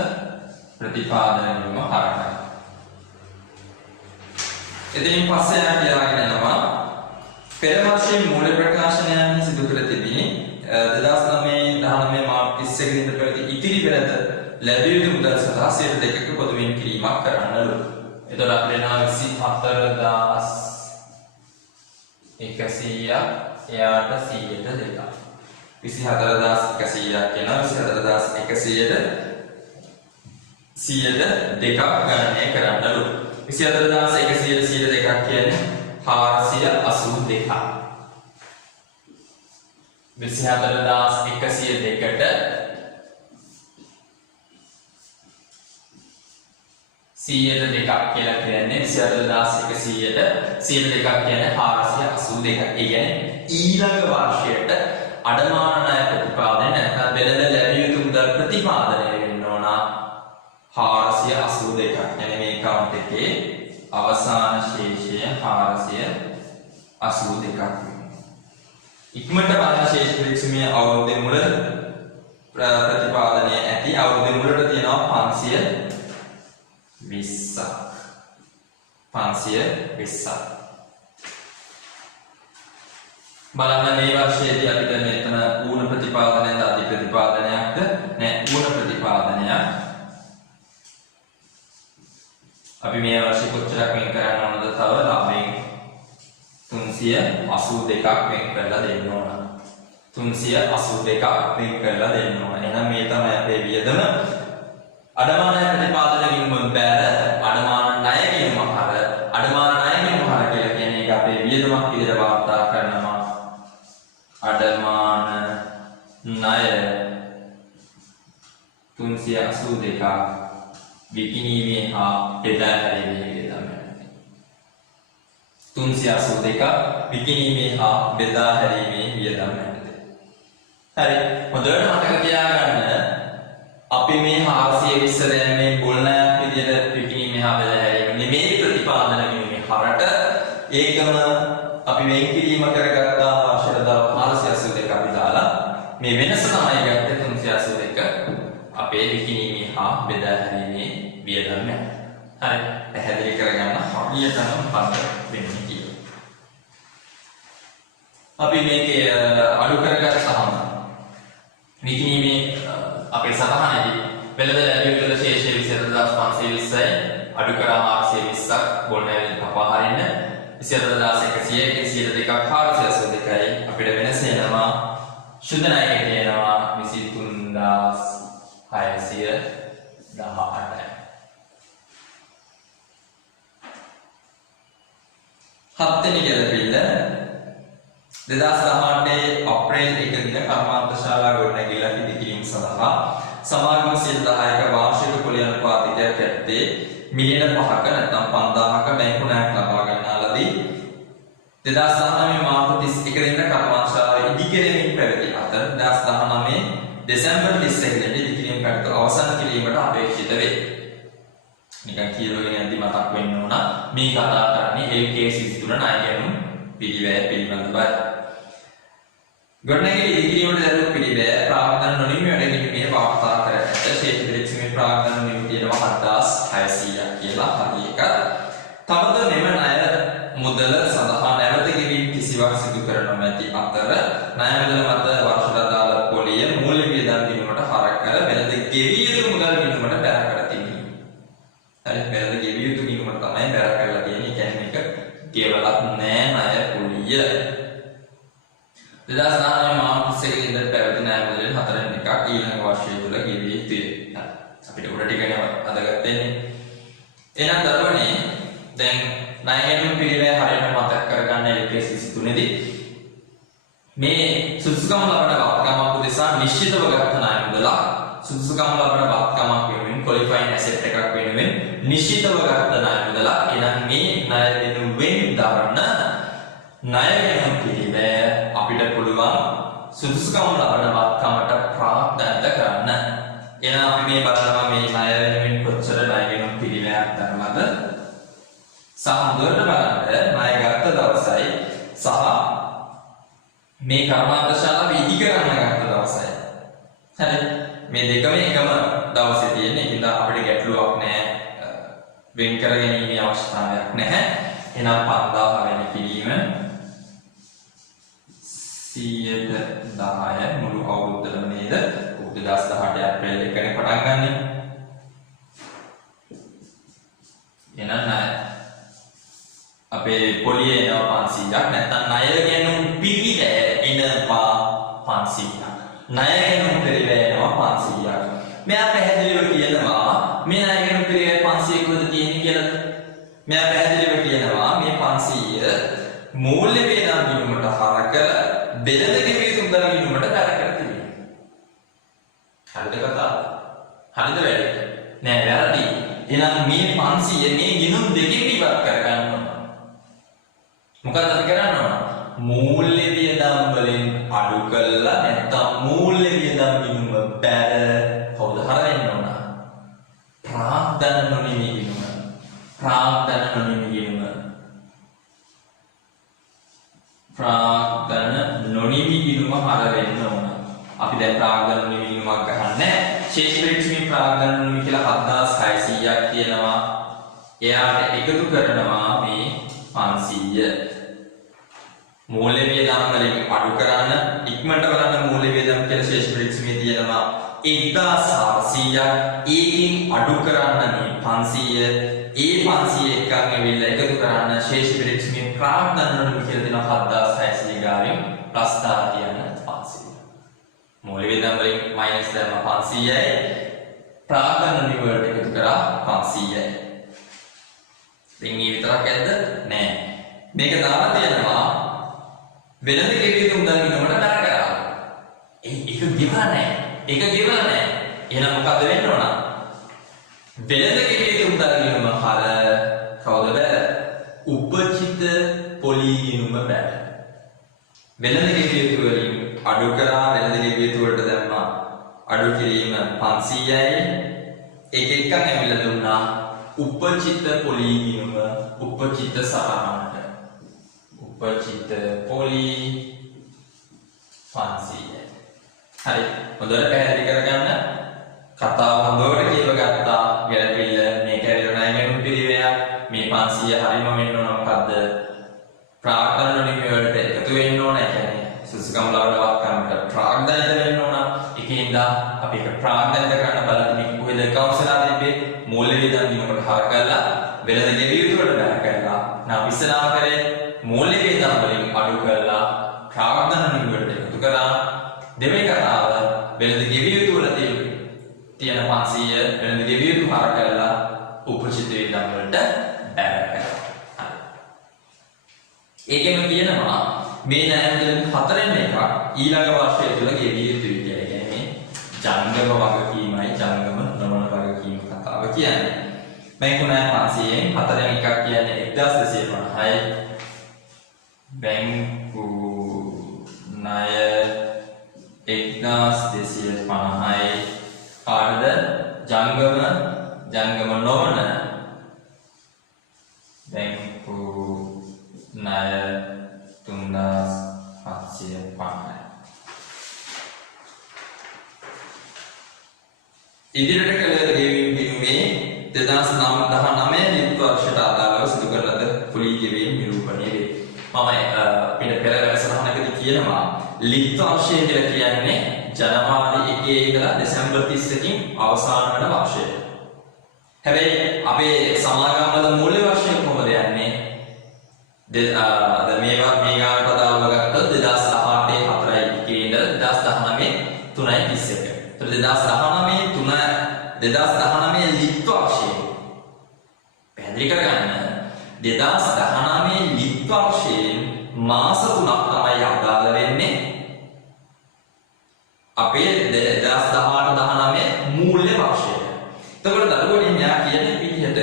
ප්‍රතිපාදන ගිණුම හරකයි. එතනින් පස්සේ යන කියලාගෙන යනවා පෙර වර්ෂයේ මූල්‍ය ප්‍රකාශනයන් සිදු කර තිබිනි 2019 මාර්තු 31 දින පැවති ඉතිරි වෙළඳ ලැබිය යුතු මුදල් සඳහා 2%ක පොදු වෙන් කිරීමක් කරන්නලු. එතකොට අපිට එනවා 24100ක් එයාට 100ට දෙකක්. 24100ක් කියනවා 24100ට 100ට දෙකක් ගණනය කරන්නලු. 24100ට 100ට දෙකක් කියන්නේ 482ක්. 24102ට 100ට දෙකක් කියලා කියන්නේ 24100ට 100ට දෙකක් කියන්නේ 482ක්. ඒ කියන්නේ ඊළඟ වර්ෂයට අඩමාන ණය ප්‍රතිපාදනය නැත්නම් වෙළඳ ලැබිය යුතු මුදල් ප්‍රතිපාදනය වෙන්න ඕන 482ක්. يعني මේ කවුන්ට් එකේ අවසාන ශේෂය 482ක්. ඉක්මනට බලන ශේෂ පරීක්ෂණයේ අවුරුද්දේ මුල ප්‍රතිපාදනය ඇති අවුරුද්දේ මුලට තියෙනවා 520ක්. බලන්න මේ වර්ෂයේදී අපිට මෙතන ඌණ ප්‍රතිපාදනයද අධි ප්‍රතිපාදනයක්ද නෑ ඌණ ප්‍රතිපාදනයක්. අපි මේ වර්ෂේ කොච්චරක් වෙන් කරන්න ඕනද? තව ලාභයෙන් 382ක් වෙන් කරලා දෙන්න ඕන. 382ක් වෙන් කරලා දෙන්න ඕන. එහෙනම් මේ තමයි අපේ වියදම. අඩමාන ප්‍රතිපාදන ගිණුම බෑර අඩමාන ණය ගිණුම හර අඩමාන ණය ගිණුම හර කියලා කියන්නේ ඒක අපේ වියදමක් විදිහට වාර්තා කරනවා. අඩමාන ණය 382ක් විකිණීමේ හා බෙදා හැරීමේ වියදම. 382ක් විකිණීමේ හා බෙදා හැරීමේ වියදම. හරි. හොඳට මතක තියාගන්න අපි මේ 420 දැන් මේ බුල්නයක් විදිහට විකිණීමේ හා බෙදා හැරීම නෙමෙයි ප්‍රතිපාදන ගිණුමේ හරට ඒකම අපි වෙන් කිරීම කරගත්ත ආශිර්වාද 482 අපි දාලා මේ වෙනස තමයි ගත්තේ 382 අපේ විකිණීමේ හා බෙදා හැරීමේ වියදම. හරි. පැහැදිලි කරගන්න හරියටම පද වෙන්නේ කියලා. අපි මේකේ අඩු කරගත්තාම විකිණීමේ අපේ සතහනේදී වෙළඳ ලැබිය යුතු ශේෂය 27520යි අඩු කරා 420ක් බොල්නෑවිල කපා හරින්න 27100 102ක් 482යි අපිට වෙනස එනවා ශුද්ධ ණයකට එනවා 23618යි. හත්වෙනි ගැළපෙල්ල 2018 අප්‍රේල් 1 දින කර්මාන්තශාලා ගොඩනැගිල්ලක් ඉදිකිරීම සඳහා සමාගම සියලු 10ක වාර්ෂික කුල අනුපාතිකයක් ඇත්තේ මිලියන 5ක නැත්නම් 5000ක බැංකු ණයක් ලබා ගන්නාලදී 2019 මාර්තු 31 දින කර්මාන්තශාලාව ඉදිකිරීමෙන් පැවති අතර 2019 දෙසැම්බර් 31 දින ඉදිකිරීම කටයුතු අවසන් කිරීමට අපේක්ෂිත වේ. නිකන් කියලාගෙන යද්දි මතක් වෙන්න ඕන මේ කතා කරන්නේ LK63 ණය ගැනීම පිළිවෙල පිළිබඳවයි. ගොඩනැගිලි ඉදිකිරීමට දැරුණු පිළිවෙල ප්‍රාග්ධන නොනිමි වැඩකිරීමේ වාර්තා කර ඇත. ශේෂ පිළික්ෂමේ ප්‍රාග්ධන නොනිමි තියෙනවා 7600ක් කියලා හරි එක. තවද මෙම ණය මුදල සඳහා නැවත ගෙවීම කිසිවක් සිදු කර නොමැති අතර ණය මුදල මත වර්ෂ අදාළ පොලිය මූල්‍ය වියදම් ගිණුමට හර කර වෙළඳ ගෙවිය යුතු මුදල් ගිණුමට බැර කර තිබේ. හරි වෙළඳ ගෙවිය යුතු ගිණුමට තමයි බැර කරලා තියෙන්නේ. ඒ කියන්නේ මේක केवलක් නෑ ණය පොලිය. 2019 මාර්තු 1 ඉඳන් පැවති ණය මුදලෙන් 4 එකක් ඊළඟ වර්ෂය තුල ගෙවිය යුතුය. අපිට උඩ ටිකනේ අදගත්තේ. එහෙනම් දරුවනේ දැන් ණය ගැනීම පිළිවෙල හරියට මතක් කරගන්න LK63 දී මේ සුදුසුකම් ලබන වත්කමක් උදෙසා නිශ්චිතව ගත ණය මුදල සුදුසුකම් ලබන වත්කමක් වෙනුවෙන් ක්වොලිෆයින් ඇසෙට් එකක් වෙනුවෙන් නිශ්චිතව ගත ණය මුදල එනම් මේ ණය වෙනුවෙන් දරන ණය ගැනීම පිළිවෙල අපිට පුළුවන් සුදුසුකම් ලබන වත්කමට ප්‍රාග්ධනද කරන්න. එහෙනම් අපි මේ බලනවා මේ ණය වෙනුවෙන් කොච්චර ණය ගැනීම පිළිවෙලක් දරනවද සහ හොඳට බලන්න ණය ගත්ත දවසයි සහ මේ කර්මාන්තශාලාව ඉදි කරන්න ගත්ත දවසයි. හරි. මේ දෙකම එකම දවසේ තියෙන. ඒකින්ද අපිට ගැටලුවක් නැහැ. වෙන් කර ගැනීමේ අවශ්‍යතාවයක් නැහැ. එහෙනම් 5000 වෙනි කිරීම 110 මුළු අවුරුද්දම නේද? 2018 අප්‍රේල් 1 වෙනිදා පටන් ගන්න. එහෙනම් අපේ පොලිය එනවා 500ක් නැත්නම් ණය ගැනුම් පිළිවෙල එනවා 500ක්. ණය ගැනුම් පිළිවෙල එනවා 500ක්. මෙයා පැහැදිලිව කියනවා මේ ණය ගැනුම් පිළිවෙල 500ක උද තියෙන්නේ කියලා. මෙයා පැහැදිලිව කියනවා මේ 500 මූල්‍ය වේදම් ගිණුමට හර කර බෙදද ගෙවී සුන්දර ගිණුමට බැර කර තිබෙනවා. හරිද කතාව? හරිද වැඩි? නෑ වැරදි. එහෙනම් මේ 500 මේ ගිණුම් දෙකෙන් ඉවත් කර ගන්න ඕන. මොකක්ද අපි කරන්න ඕන? මූල්‍ය වියදම් වලින් අඩු කළා නැත්නම් මූල්‍ය වියදම් ගිණුම බැර කවුද හරින්න ඕන? ප්‍රාග්ධන නොනිමි ගිණුම. ප්‍රාග්ධන නොනිමි ගිණුම. ප්‍රාග්ධන නොනිමි ගිණුම හර වෙන්න ඕන. අපි දැන් ප්‍රාග්ධන නොනිමි ගිණුමක් ගහන්නේ. ශේෂ පරීක්ෂණී ප්‍රාග්ධන නොනිමි කියලා 7600ක් තියෙනවා. එයාට එකතු කරනවා මේ 500 මූල්‍ය වියදම් වලින් අඩු කරන්න ඉක්මනට බලන්න මූල්‍ය වියදම් කියලා ශේෂ පිරික්සීමේ තියෙනවා 1400ක් ඒකින් අඩු කරන්න මේ 500 ඒ 500 එකක් ඇවිල්ලා එකතු කරන්න ශේෂ පිරික්සීමේ ප්‍රාග්ධනවල කියලා දෙනවා 7600 ගාවින් ප්ලස් 10 තියන්න 500 මූල්‍ය වියදම් වලින් මයිනස් දැම්ම 500යි ප්‍රාග්ධන නිවලට එකතු කරා 500යි දැන් මේ විතරක් ඇද්ද නෑ මේක දාලා තියෙනවා වෙනද ගෙවිතු මුදල් ගිණුමට බැර කරා. ඒක ගෙවලා නැහැ. ඒක ගෙවලා නැහැ. එහෙනම් මොකද වෙන්න ඕන? වෙනද ගෙවිතු මුදල් ගිණුම හර කවුද බැර? උපචිත පොලි ගිණුම බැර. වෙනද ගෙවිතු වලින් අඩු කරා වෙනද ගෙවිතු වලට දැම්මා. අඩු කිරීම 500යි. එක එකක් ඇවිල්ලා දුන්නා උපචිත පොලි ගිණුම උපචිත සහනට. උපචිත පොලි 500යි. හරි. හොඳට පැහැදිලි කරගන්න. කතාව හොඳට කියව ගත්තා. ගැළපෙන්න මේක ඇවිල්ලා නැහැ මෙන්න පිළිවෙලක්. මේ 500 හරියම වෙන්න ඕන මොකද්ද? ප්‍රාග්ධන නිවලට එකතු වෙන්න ඕන. ඒ කියන්නේ සුසුකම් ලබනවත් කරන්නට ප්‍රාග්ධනිත වෙන්න ඕන. ඒකින්ද අපි ඒක ප්‍රාග්ධනිත කරන්න බලද්දී මේක කොහෙද කවුසලා තිබ්බේ? මූල්‍ය වියදම් ගිණුමට හර කරලා වෙනද ගෙවිතු වලට බැර කරලා. නා විශ්ලේෂණය කරේ මූල්‍ය වියදම් වලින් අඩු කරලා ප්‍රාග්ධන නිවලට එකතු කරා දෙවෙනි කතාව වෙනද ගෙවිය යුතු වල තියෙන 500 වෙනද ගෙවිය යුතු හර කරලා උපචිත වියදම් වලට බැර කරා. ඒකෙම කියනවා මේ ණය හතරෙන් එකක් ඊළඟ වර්ෂය තුල ගෙවිය යුතුයි කියලා. කියන්නේ මේ ජංගම වගකීමයි ජංගම නොවන වගකීම කතාව කියන්නේ. බැංකු ණය 500න් හතරෙන් එකක් කියන්නේ 1250යි. බැංකු ණය 1250යි කාටද ජංගම නොවන බැංකු ණය 3750යි ඉදිරියට කළ ගෙවීම් ගිණුමේ 2019 ලිප් වර්ෂයට අදාළව සිදු කරන ලද කුලී ගෙවීම් නිරූපණය වේ. මම අපිට පෙර වැඩසටහනකදී කියනවා ලිප් වර්ෂය කියලා කියන්නේ ජනවාරි 1 ඉඳලා දෙසැම්බර් 31 කින් අවසාන වන වර්ෂය. හැබැයි අපේ සමාගම්වල මූල්‍ය වර්ෂය කොහොමද යන්නේ? මේ ගානට අදාළව ගත්තොත් 2018 4යි 1 ඉඳලා 2019 3යි 31. ඒතර 2019 ලිප් වර්ෂය පැහැදිලි කරගන්න 2019 ලිප් වර්ෂයෙන් මාස 3ක් තමයි අදාළ වෙන්නේ අපේ 2018-19 මූල්‍ය වර්ෂයට. එතකොට දරුවනේ න්යා කියන විදිහට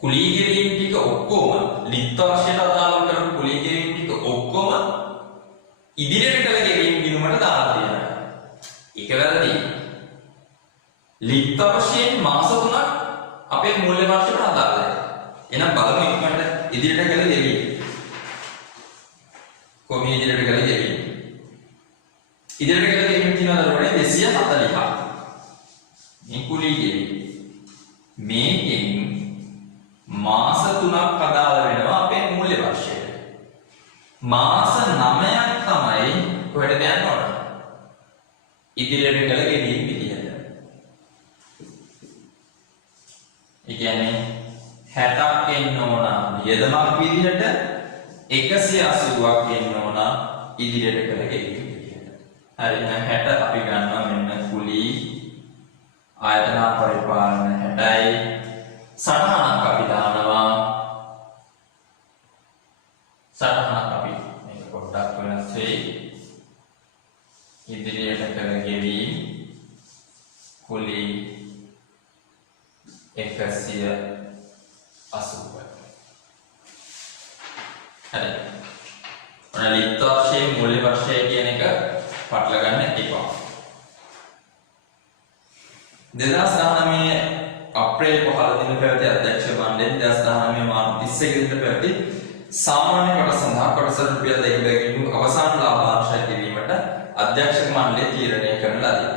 කුලී ගෙවීම් ටික ඔක්කොම ලිප් වර්ෂයට අදාළව කරපු කුලී ගෙවීම් ටික ඔක්කොම ඉදිරියට කළ ගෙවීම් ගිණුමට දාලා තියෙනවා. ඒක වැරදි. ලිප් වර්ෂයෙන් මාස 3ක් අපේ මූල්‍ය වර්ෂයට අදාළයි. එහෙනම් බලමු ඉක්මනට ඉදිරියට කළ ගෙවීම්. කොහොම ඉදිරියට කළ ගෙවීම්? ඉදිරියට කළ ගෙවීම් කියනවා දරුවනේ 240ක්. මේ කුලී ගෙවීම්. මේකෙන් මාස 3ක් අදාළ වෙනවා අපේ මූල්‍ය වර්ෂයට. මාස 9ක් තමයි කොහෙටද යන්න ඕන? ඉදිරියට කළ ගෙවීම් විදිහට. ඒ කියන්නේ 60ක් එන්න ඕන වියදමක් විදිහට 180ක් එන්න ඕන ඉදිරියට කළ ගෙවීම් විදිහට. හරි එහෙනම් 60 අපි ගන්නවා මෙන්න කුලී ආයතන පරිපාලන 60යි සටහනක් අපි දානවා. සටහනක් අපි මේක පොඩ්ඩක් වෙනස් වෙයි. ඉදිරියට කළ ගෙවීම් කුලී 180. හරි. ඔන්න ලිප් වර්ෂයේ මූල්‍ය වර්ෂය කියන එක පටල ගන්න එපා. 2019 අප්‍රේල් 15 දින පැවති අධ්‍යක්ෂ මණ්ඩලයෙන් 2019 මාර්තු 31 දිනට පැවති සාමාන්‍ය කොටස සඳහා කොටස රුපියල් 2 බැගින් අවසාන ලාභාංශය කිරීමට අධ්‍යක්ෂක මණ්ඩලය තීරණය කරන ලදී.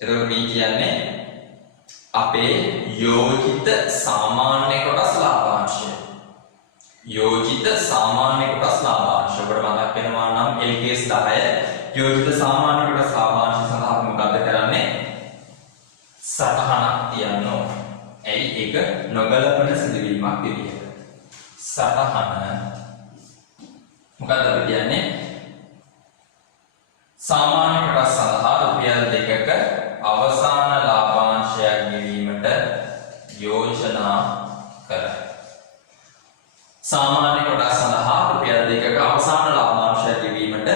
එතකොට මේ කියන්නේ අපේ යෝජිත සාමාන්‍ය කොටස් ලාභාංශය. යෝජිත සාමාන්‍ය කොටස් ලාභාංශ. ඔබට මතක් වෙනවා නම් LKS 10 යෝජිත සාමාන්‍ය කොටස් ලාභාංශ සඳහා අපි මොකද කරන්නේ? සටහනක් තියන්න ඕන. ඇයි ඒක නොගැලපෙන සිදුවීමක් විදිහට. සටහන මොකද අපි කියන්නේ? සාමාන්‍ය කොටස් සඳහා රුපියල් 2ක අවසාන ලාභාංශයක් ගෙවීමට යෝජනා කරයි. සාමාන්‍ය කොටස් සඳහා රුපියල් 2ක අවසාන ලාභාංශයක් ගෙවීමට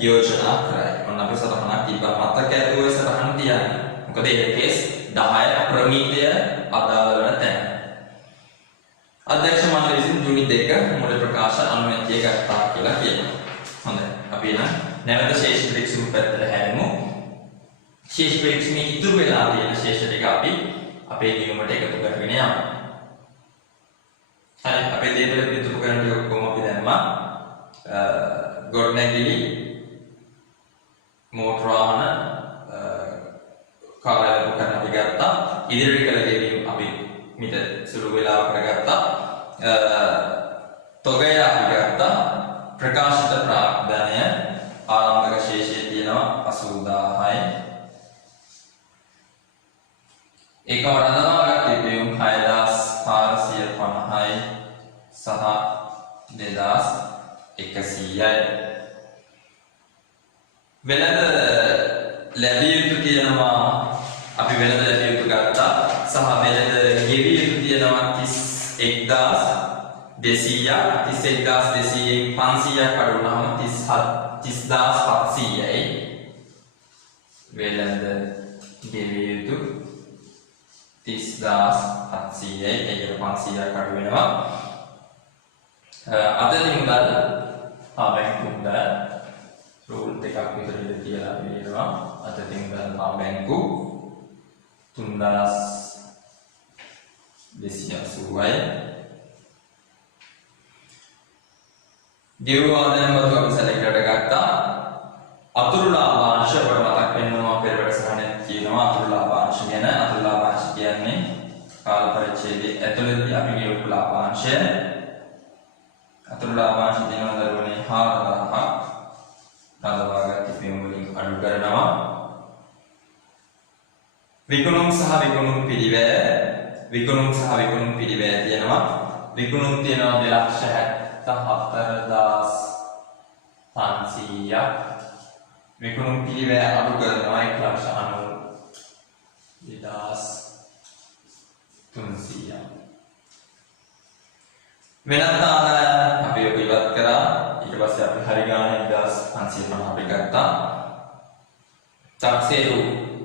යෝජනා කරයි. ඔන්න අපි සටහනක් තිබ්බා. මතක ඇතුවේ සටහන තියන්න. මොකද LKS 10 ප්‍රමිතිය අදාළ වෙන තැන. අධ්‍යක්ෂ මණ්ඩලය විසින් ජූනි 2 මුල ප්‍රකාශ අනුමැතිය ගත්තා කියලා කියනවා. හොඳයි. අපි එහෙනම් නැවත ශේෂ පිරික්සුම් පැත්තට හැරෙමු. ශේෂ පිරික්සුමේ ඉතුරු වෙලා තියෙන ශේෂ ටික අපි අපේ ලියුමට එකතු කරගෙන යමු. හරි. අපේ දේපල ඉතුරු කරන ටික ඔක්කොම අපි දැම්මා. ගොඩනැගිලි මෝටර වාහන කාර්යාලය කරන අපි ගත්තා. ඉදිරියට කළ ගෙවීම අපි මිට සුළු වෙලාවකට ගත්තා. තොගය අපි ගත්තා. ප්‍රකාශිත ප්‍රාග්ධනය ආරම්භක ශේෂයේ තියෙනවා 80000යි. ඒක වරදවා ගත්ත ඉපයුම් 6450යි සහ 2100යි. වෙනද ලැබිය යුතු තියෙනවා අපි වෙනද ලැබිය යුතු ගත්තා සහ වෙනද ගෙවිය යුතු තියෙනවා 31200ක් 31200න් 500ක් අඩු වුණාම 30700යි. වෙනද ගෙවිය යුතු 30700යි. ඒක 500ක් අඩු වෙනවා. අද දිනවල බැංකු මුදල් රූල් දෙකක් විතර ඉඳලා තියලා තියෙනවා. අද දිනවල බැංකු 3280යි. ගෙවු ආදායම් බදු අපි සැලකලට ගත්තා. අතුරු ලාභාංශ වල මතක් වෙනවා පෙර වැඩසටහනේ කියනවා අතුරු ලාභාංශ ගැන. අතුරු ලාභාංශ කියන්නේ කාල පරිච්ඡේදයේ ඇතුළතදී අපි ගෙවපු ලාභාංශය. අතුරු ලාභාංශ දෙනවා දරුවනේ 4000ක් රඳවාගත් ඉපැයුම් වලින් අඩු කරනවා. විකුණුම් සහ විකුණුම් පිළිවෙල තියෙනවා. විකුණුම් තියෙනවා 2,74,500ක්. විකුණුම් පිළිවෙල අඩු කරනවා 1,92,300ක්. වෙනත් ආදායම් අපි ඔබ ඉවත් කරා. ඊට පස්සේ අපි හරි ගාන 1,550 අපි ගත්තා. තාක්සේරු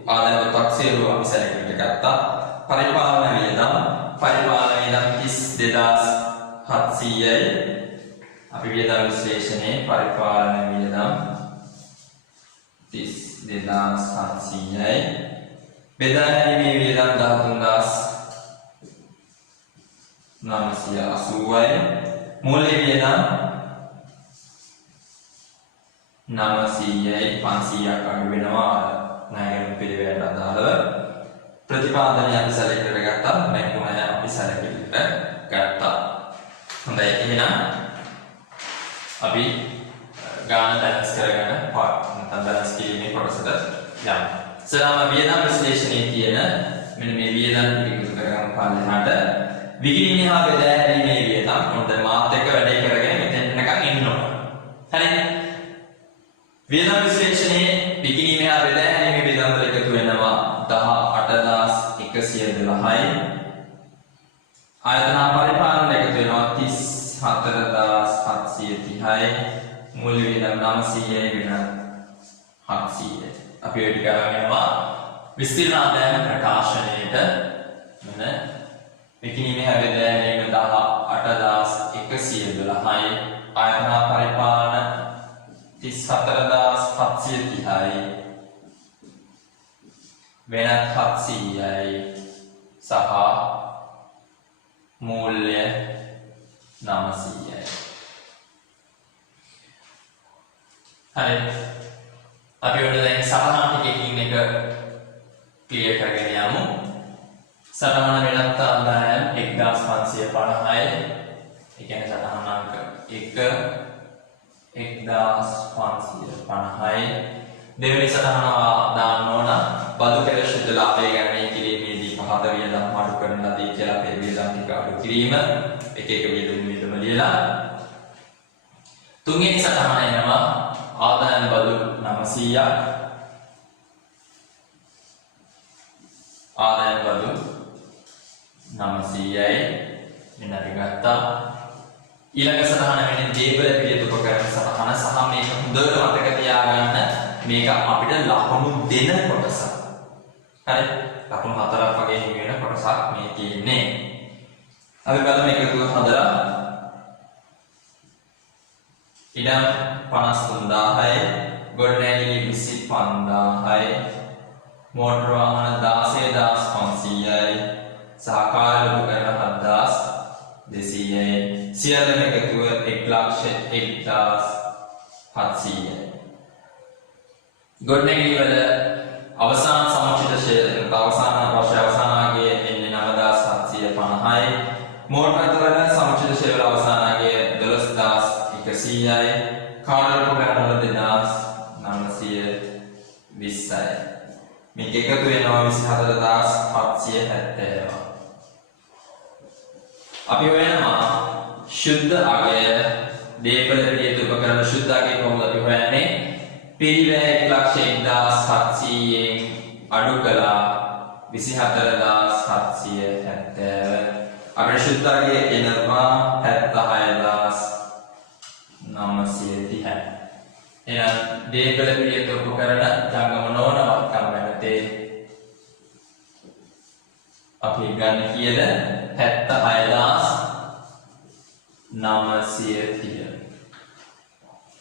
ආදායම තාක්සේරු අපි සැලකීමට ගත්තා. පරිපාලන වියදම් 32,700යි. අපි වියදම් විශ්ලේෂණයේ පරිපාලන වියදම් 32,700යි. බෙදා හැරීමේ වියදම් 13,980යි. මූල්‍ය වියදම් 900යි. 500ක් අඩු වෙනවා ණයගැනුම් පිළිවෙලට අදාළව. ප්‍රතිපාදනය අපි සැලකිලිට ගත්තා. බැංකු ණය අපි සැලකිලිට ගත්තා. හොඳයි. එහෙනම් අපි ගාන බැලන්ස් කරගෙන නැත්නම් බැලන්ස් කිරීමේ කොටසට යමු. ඉස්සරහම වියදම් විශ්ලේෂණයේ තියෙන මෙන්න මේ වියදම් ටික කරගන්න පල්ලෙහාට විකිණීමේ හා බෙදා හැරීමේ වියදම් මොකද මාත් එක්ක වැඩේ කරගෙන මෙතෙන් නිකන් ඉන්න ඕන. හරි. වියදම් විශ්ලේෂණයේ විකිණීමේ හා බෙදා හැරීමේ වියදම් වල එකතු වෙනවා 18,112යි. ආයතන පරිපාලන එකතු වෙනවා 34,730යි. මූල්‍ය වියදම් 900යි වෙන 700යි. අපි ඔය ටික අරන් යනවා විස්තීර්ණ ආදායම ප්‍රකාශනයේට. මෙන්න විකිණීමේ හා බෙදා හැරීම 18,112යි. ආයතන පරිපාලන 34,730යි. වෙනත් 700යි සහ මූල්‍ය 900යි. හරි. අපි ඔන්න දැන් සටහන් ටිකකින් එක ක්ලියර් කරගෙන යමු. සටහන වෙනත් ආදායම් 1,550යි. ඒ කියන්නේ සටහන 1550යි. දෙවෙනි සටහන දාන්න ඕන බදු පෙර ශුද්ධ ලාභය ගණනය කිරීමේදී පහත වියදම් අඩු කරන ලදී කියලා පෙර වියදම් ටික අඩු කිරීම එක එක වියදම් ලියලා. තුන්වෙනි සටහන එනවා ආදායම් බදු 900ක්. ආදායම් බදු 900යි මෙන්න අපි ගත්තා. ඊළඟ සටහන වෙන්නේ දේපල පිළිතුරු උපකරණ සටහන සහ මේක හොඳට මතක තියාගන්න මේක අපිට ලකුණු දෙන කොටස. හරි ලකුණු 4ක් වගේ හිමි වෙන කොටසක් මේ තියෙන්නේ. අපි බලමු එකතු හදලා ඉඩම් 53000යි ගොඩනැගිලි 25000යි මෝටර වාහන 16500යි සහකාර උපකරණ 7200යි සියල්ලම එකතුව 1,01,700යි. ගොඩනැගිලි වල අවසාන සමුචිත ෂෙයර් අවසාන වර්ෂ අවසානයේ එන්නේ 9750යි. මෝටර වල සමුචිත ෂෙයර් අවසානයේ 12100යි. කාර්ය උපකරණ වල 2920යි. මේක එකතු වෙනවා 24770. අපි හොයනවා ශුද්ධ අගය දේපල පිළිතුරු උපකරණ ශුද්ධ අගය කොහොමද අපි හොයන්නේ? පිරිවැය 1,0700න් අඩු කළා 24770. අපේ ශුද්ධ අගය එනවා 76930. එහෙනම් දේපල පිළිතුරු උපකරණ ජංගම නොවන වත්කම් යටතේ අපි ගන්න කීයද? 76930.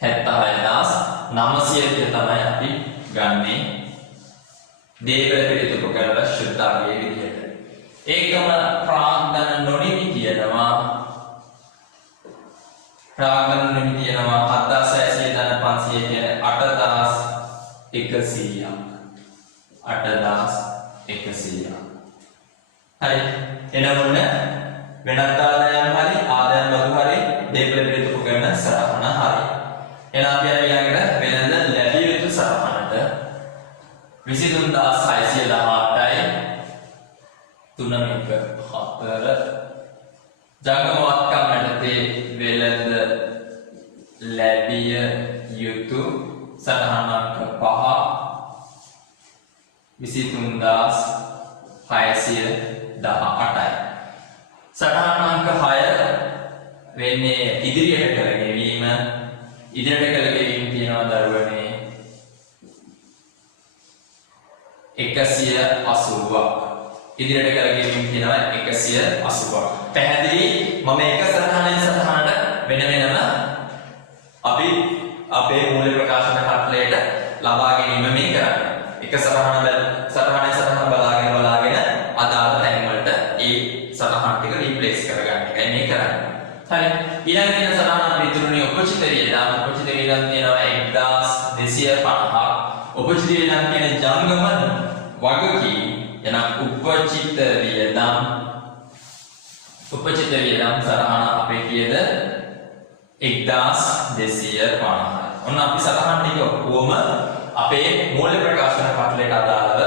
76930 තමයි අපි ගන්නේ දේපල පිළිතුරු උපකරණ ශුද්ධ අගයේ විදිහට. ඒකම ප්‍රාග්ධන නොනිමි කියනවා. ප්‍රාග්ධන නොනිමි කියනවා 7600 ධන 500 කියන්නේ 8100ක්. 8100ක්. හරි එනමුන වෙනත් ආදායම් හරි ආදායම් බදු හරි දේපල පිළිතුරු උපකරණ සටහන හරි. එහෙනම් අපි ඊළඟට වෙනද ලැබිය යුතු සටහනට 23618යි 3.4 ජංගම වත්කම් යටතේ වෙළඳ ලැබිය යුතු සටහන අංක 5 23618යි. සටහන අංක 6 වෙන්නේ ඉදිරියට කළ ගෙවීම. ඉදිරියට කළ ගෙවීම කියනවා දරුවනේ 180ක්. ඉදිරියට කළ ගෙවීම කියනවා 180ක්. පැහැදිලි? මම එක සටහනෙන් සටහනට වෙන වෙනම අපි අපේ මූල ප්‍රකාශන කටලයට ලබා ගැනීම මේ කරන්නේ. එක සටහනෙන් සටහන බලාගෙන අදාළ තැන් වලට ඒ සටහන් ටික රීප්ලේස් කරගන්න එකයි මේ කරන්නේ. හරි. ඊළඟ දින සටහන පිටුරුනේ උපචිත වියදම් තියෙනවා 1250ක්. උපචිත වියදම් කියන ජංගම වගකී එනම් උපචිත වියදම් සටහන අපේ කීයද? 1250යි. ඔන්න අපි සටහන් ටික ඔක්කොම අපේ මූල ප්‍රකාශන පත්‍රයට අදාළව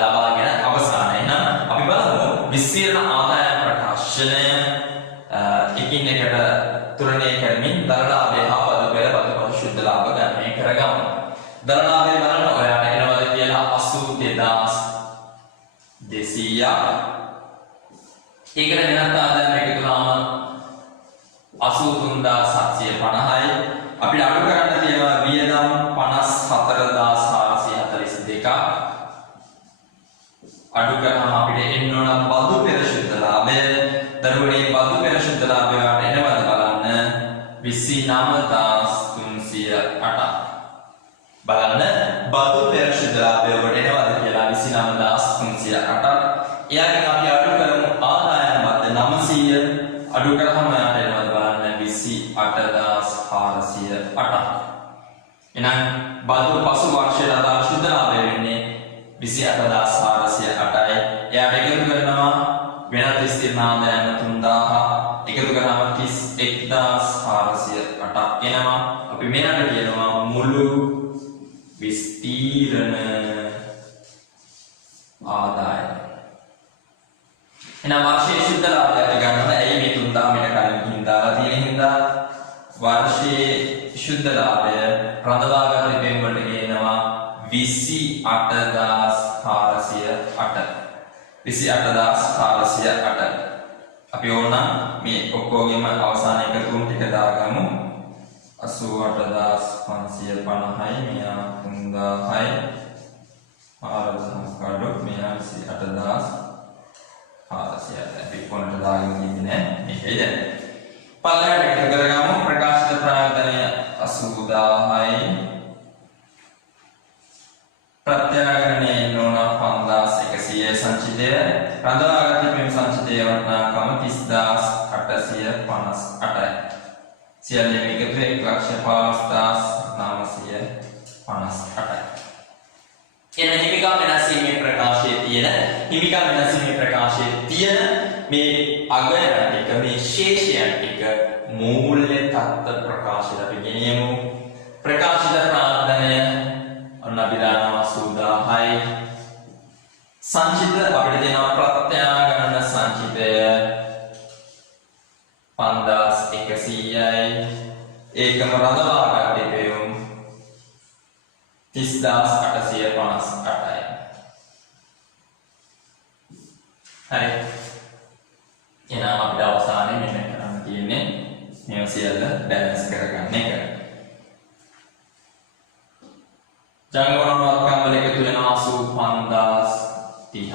ලබාගෙන අවසానයි. එහෙනම් අපි බලමු විස්තීර්ණ ආදායම් ප්‍රකාශනය එකින් එකට තුලනය කරමින් දරලාභය හා පද පෙර පද ශුද්ධ ලාභ ගණනය කරගමු. දරලාභය බලන්න ඔයාලට එනවද කියලා 82200ක්. ඒකට වෙනත් ආදායම් එකතු වුණාම 83750යි. අපිට අඩු කරන්න තියෙනවා වියදම් 54442ක්. අඩු කරාම අපිට එන්න ඕන බදු පෙර ශුද්ධ ලාභය. දරුවනේ බදු පෙර ශුද්ධ ලාභය වලට එනවද බලන්න 29308ක්. බලන්න බදු පෙර ශුද්ධ ලාභය වලට එනවද කියලා 29308ක්. එයාගෙන් අපි අඩු කරමු ආදායම් බද්ද 900. අඩු කරාම එයාට එනවද බලන්න 28408ක්. එහෙනම් බදු පසු වර්ෂයට අදාළ ශුද්ධ ලාභය වෙන්නේ 28408යි. එයාට එකතු කරනවා වෙනත් විස්තීර්ණ ආදායම 3000 එකතු කරාම 31000 1408ක් එනවා. අපි මෙයාට කියනවා මුළු විස්තීර්ණ ආදායම. එහෙනම් වර්ෂයේ ශුද්ධ ලාභය ගන්නවා. ඇයි මේ 3000 මෙන්න කලින් හින්දාලා තියෙන හින්දා වර්ෂයේ ශුද්ධ ලාභය රඳවාගත තිබෙන වලට කියනවා 28408. 28408. අපි ඕනනම් මේ ඔක්කොගෙම අවසාන එකතුන් ටික දාගමු. 88550යි මෙයා 3000යි 4000 කඩු මෙයා 28400යි. අපි කොනට දාගෙන ඉන්නේ මේකයි දැන්. පළවෙනි එක කරගමු. ප්‍රකාශිත ප්‍රායෝජනය 80000යි ප්‍රත්‍යාගණනය නෝන 5100 සංචිතය රඳවාගත තිබෙන සංචිතයේ වටිනාකම 30858යි. සියල්ලම එකතු 1,59,958යි. එන හිමිකම් වෙනස්ීමේ ප්‍රකාශයේ තියෙන මේ අගයන් ටික මේ ශේෂයන් ටික මූල්‍ය තත්ත්ව ප්‍රකාශයට අපි ගෙනියමු. ප්‍රකාශිත ප්‍රාර්ථනය ඔන්න අපි දානවා 80000යි. සංචිත අපිට දෙනවා ප්‍රත්‍යාගණන සංචිතය 5100යි. ඒකම රඳවා ගන්න තිබෙමු 30858යි. හරි. එහෙනම් අපිට අවසානයේ මෙන්න කරන්න තියෙන්නේ මේ සියල්ල බැලන්ස් කරගන්න එක. ජංගම වත්කම් වල එකතු වෙනවා 85030ක්.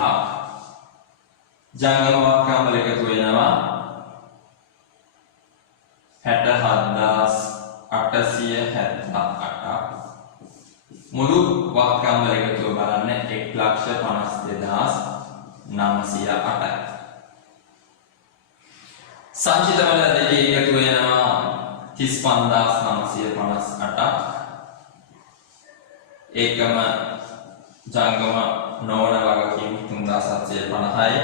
ජංගම වත්කම් වල එකතු වෙනවා 67878ක්. මුළු වත්කම් වල එකතුව බලන්න 1,52,908යි. සංචිත වල දෙකේ එකතු වෙනවා 35958ක්. ඒකම ජංගම නොවන වගකීම් 3750යි.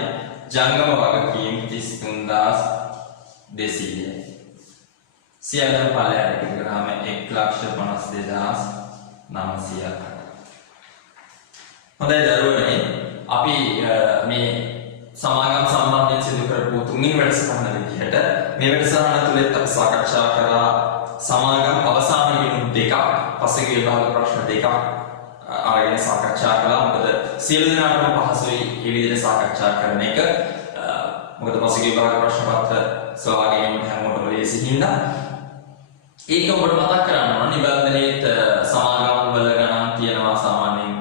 ජංගම වගකීම් 33200යි. සියල්ලම ඵලයට එකතු කරාම 1,52,908යි. හොඳයි දරුවනේ, අපි මේ සමාගම් සම්බන්ධයෙන් සිදු කරපු තුන්වෙනි වැඩසටහන විදිහට මේ වැඩසටහන තුලත් අපි සාකච්ඡා කරා සමාගම් අවසාන ගිණුම් දෙකක්, පසුගිය විභාග ප්‍රශ්න දෙකක් අරගෙන සාකච්ඡා කළා. මොකද සියලු දෙනාටම පහසුයි මේ විදිහට සාකච්ඡා කරන එක. මොකද පසුගිය විභාග ප්‍රශ්න පත්‍ර සොයා ගැනීම හැමෝටම ලේසි හින්දා ඒක ඔබට මතක් කරගන්න ඕන. නිබන්ධනයේත් සමාගම් වල ගණන් තියෙනවා සාමාන්‍යයෙන්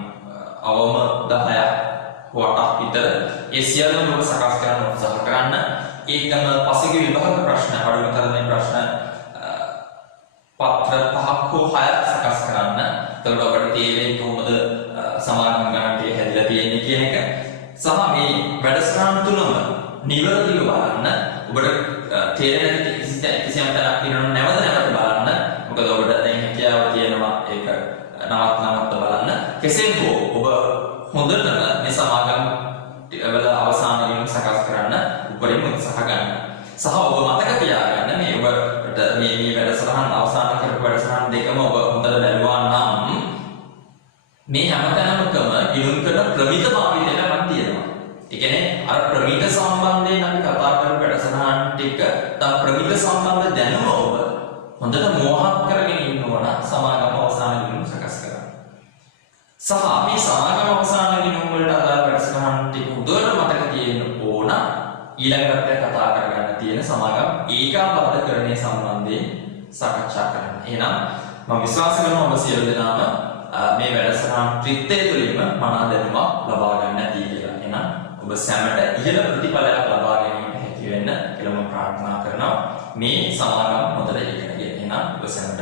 අවම 10ක් වටක් විතර. ඒ සියල්ලම ඔබ සකස් කරන්න උත්සාහ කරන්න. ඒකම පසුගිය විභාග ප්‍රශ්න අඩුම තරමේ ප්‍රශ්න පත්‍ර 5ක් හෝ 6ක් සකස් කරන්න. එතකොට ඔබට තේරෙන්නේ කොහොමද සමාගම් ගණන් ටික හැදිලා තියෙන්නේ කියන එක. සහ මේ වැඩසටහන තුනම නිවැරදිව බලන්න. ඔබට තේරෙන කිසියම් තැනක් තියෙනවා නැවත බලන්න. මොකද ඔබට දැන් හැකියාව තියෙනවා ඒක නවත්ත බලන්න. කෙසේ හෝ ඔබ හොඳටම මේ සමාගම් වල අවසාන ගිණුම් සකස් කරන්න උපරිම උත්සාහ ගන්න. සහ ඔබ මතක තියාගන්න මේ ඔබට මේ වැඩසටහන අවසාන කරපු වැඩසටහන් දෙකම ඔබ හොඳට බැලුවා නම් මේ හැමතැනකම ගිණුම් කරන ප්‍රමිත භාවිතයක් නම් තියෙනවා. ඒ කියන්නේ අර ප්‍රමිත සම්බන්ධයෙන් අපි කතා කරපු වැඩසටහන් ටික තම ප්‍රමිත සම්බන්ධ දැනුම ඔබ හොඳට මෝහත් කරගෙන ඉන්න ඕන සමාගම අවසාන ගිණුම් සකස් කරන්න. සහ මේ සමාගම අවසාන ගිණුම් වලට අදාළ වැඩසටහන් ටික හොඳට මතක තියෙන්න ඕන. ඊළඟට කතා කරගන්න තියෙන සමාගම් ඒකාබද්ධකරණය සම්බන්ධයෙන් සාකච්ඡා කරන්න. එහෙනම් මම විශ්වාස කරනවා ඔබ සියලු දෙනාම මේ වැඩසටහන් ත්‍රිත්වය තුළින්ම මනා දැනුමක් ලබා ගන්න ඇති කියලා. එහෙනම් ඔබ සැමට ඉහළ ප්‍රතිඵලයක් ලබා ගැනීමට හැකි වෙන්න කියලා මම ප්‍රාර්ථනා කරනවා. මේ සමාගම් හොඳට ඉගෙන ගන්න. එහෙනම් ඔබ සැමට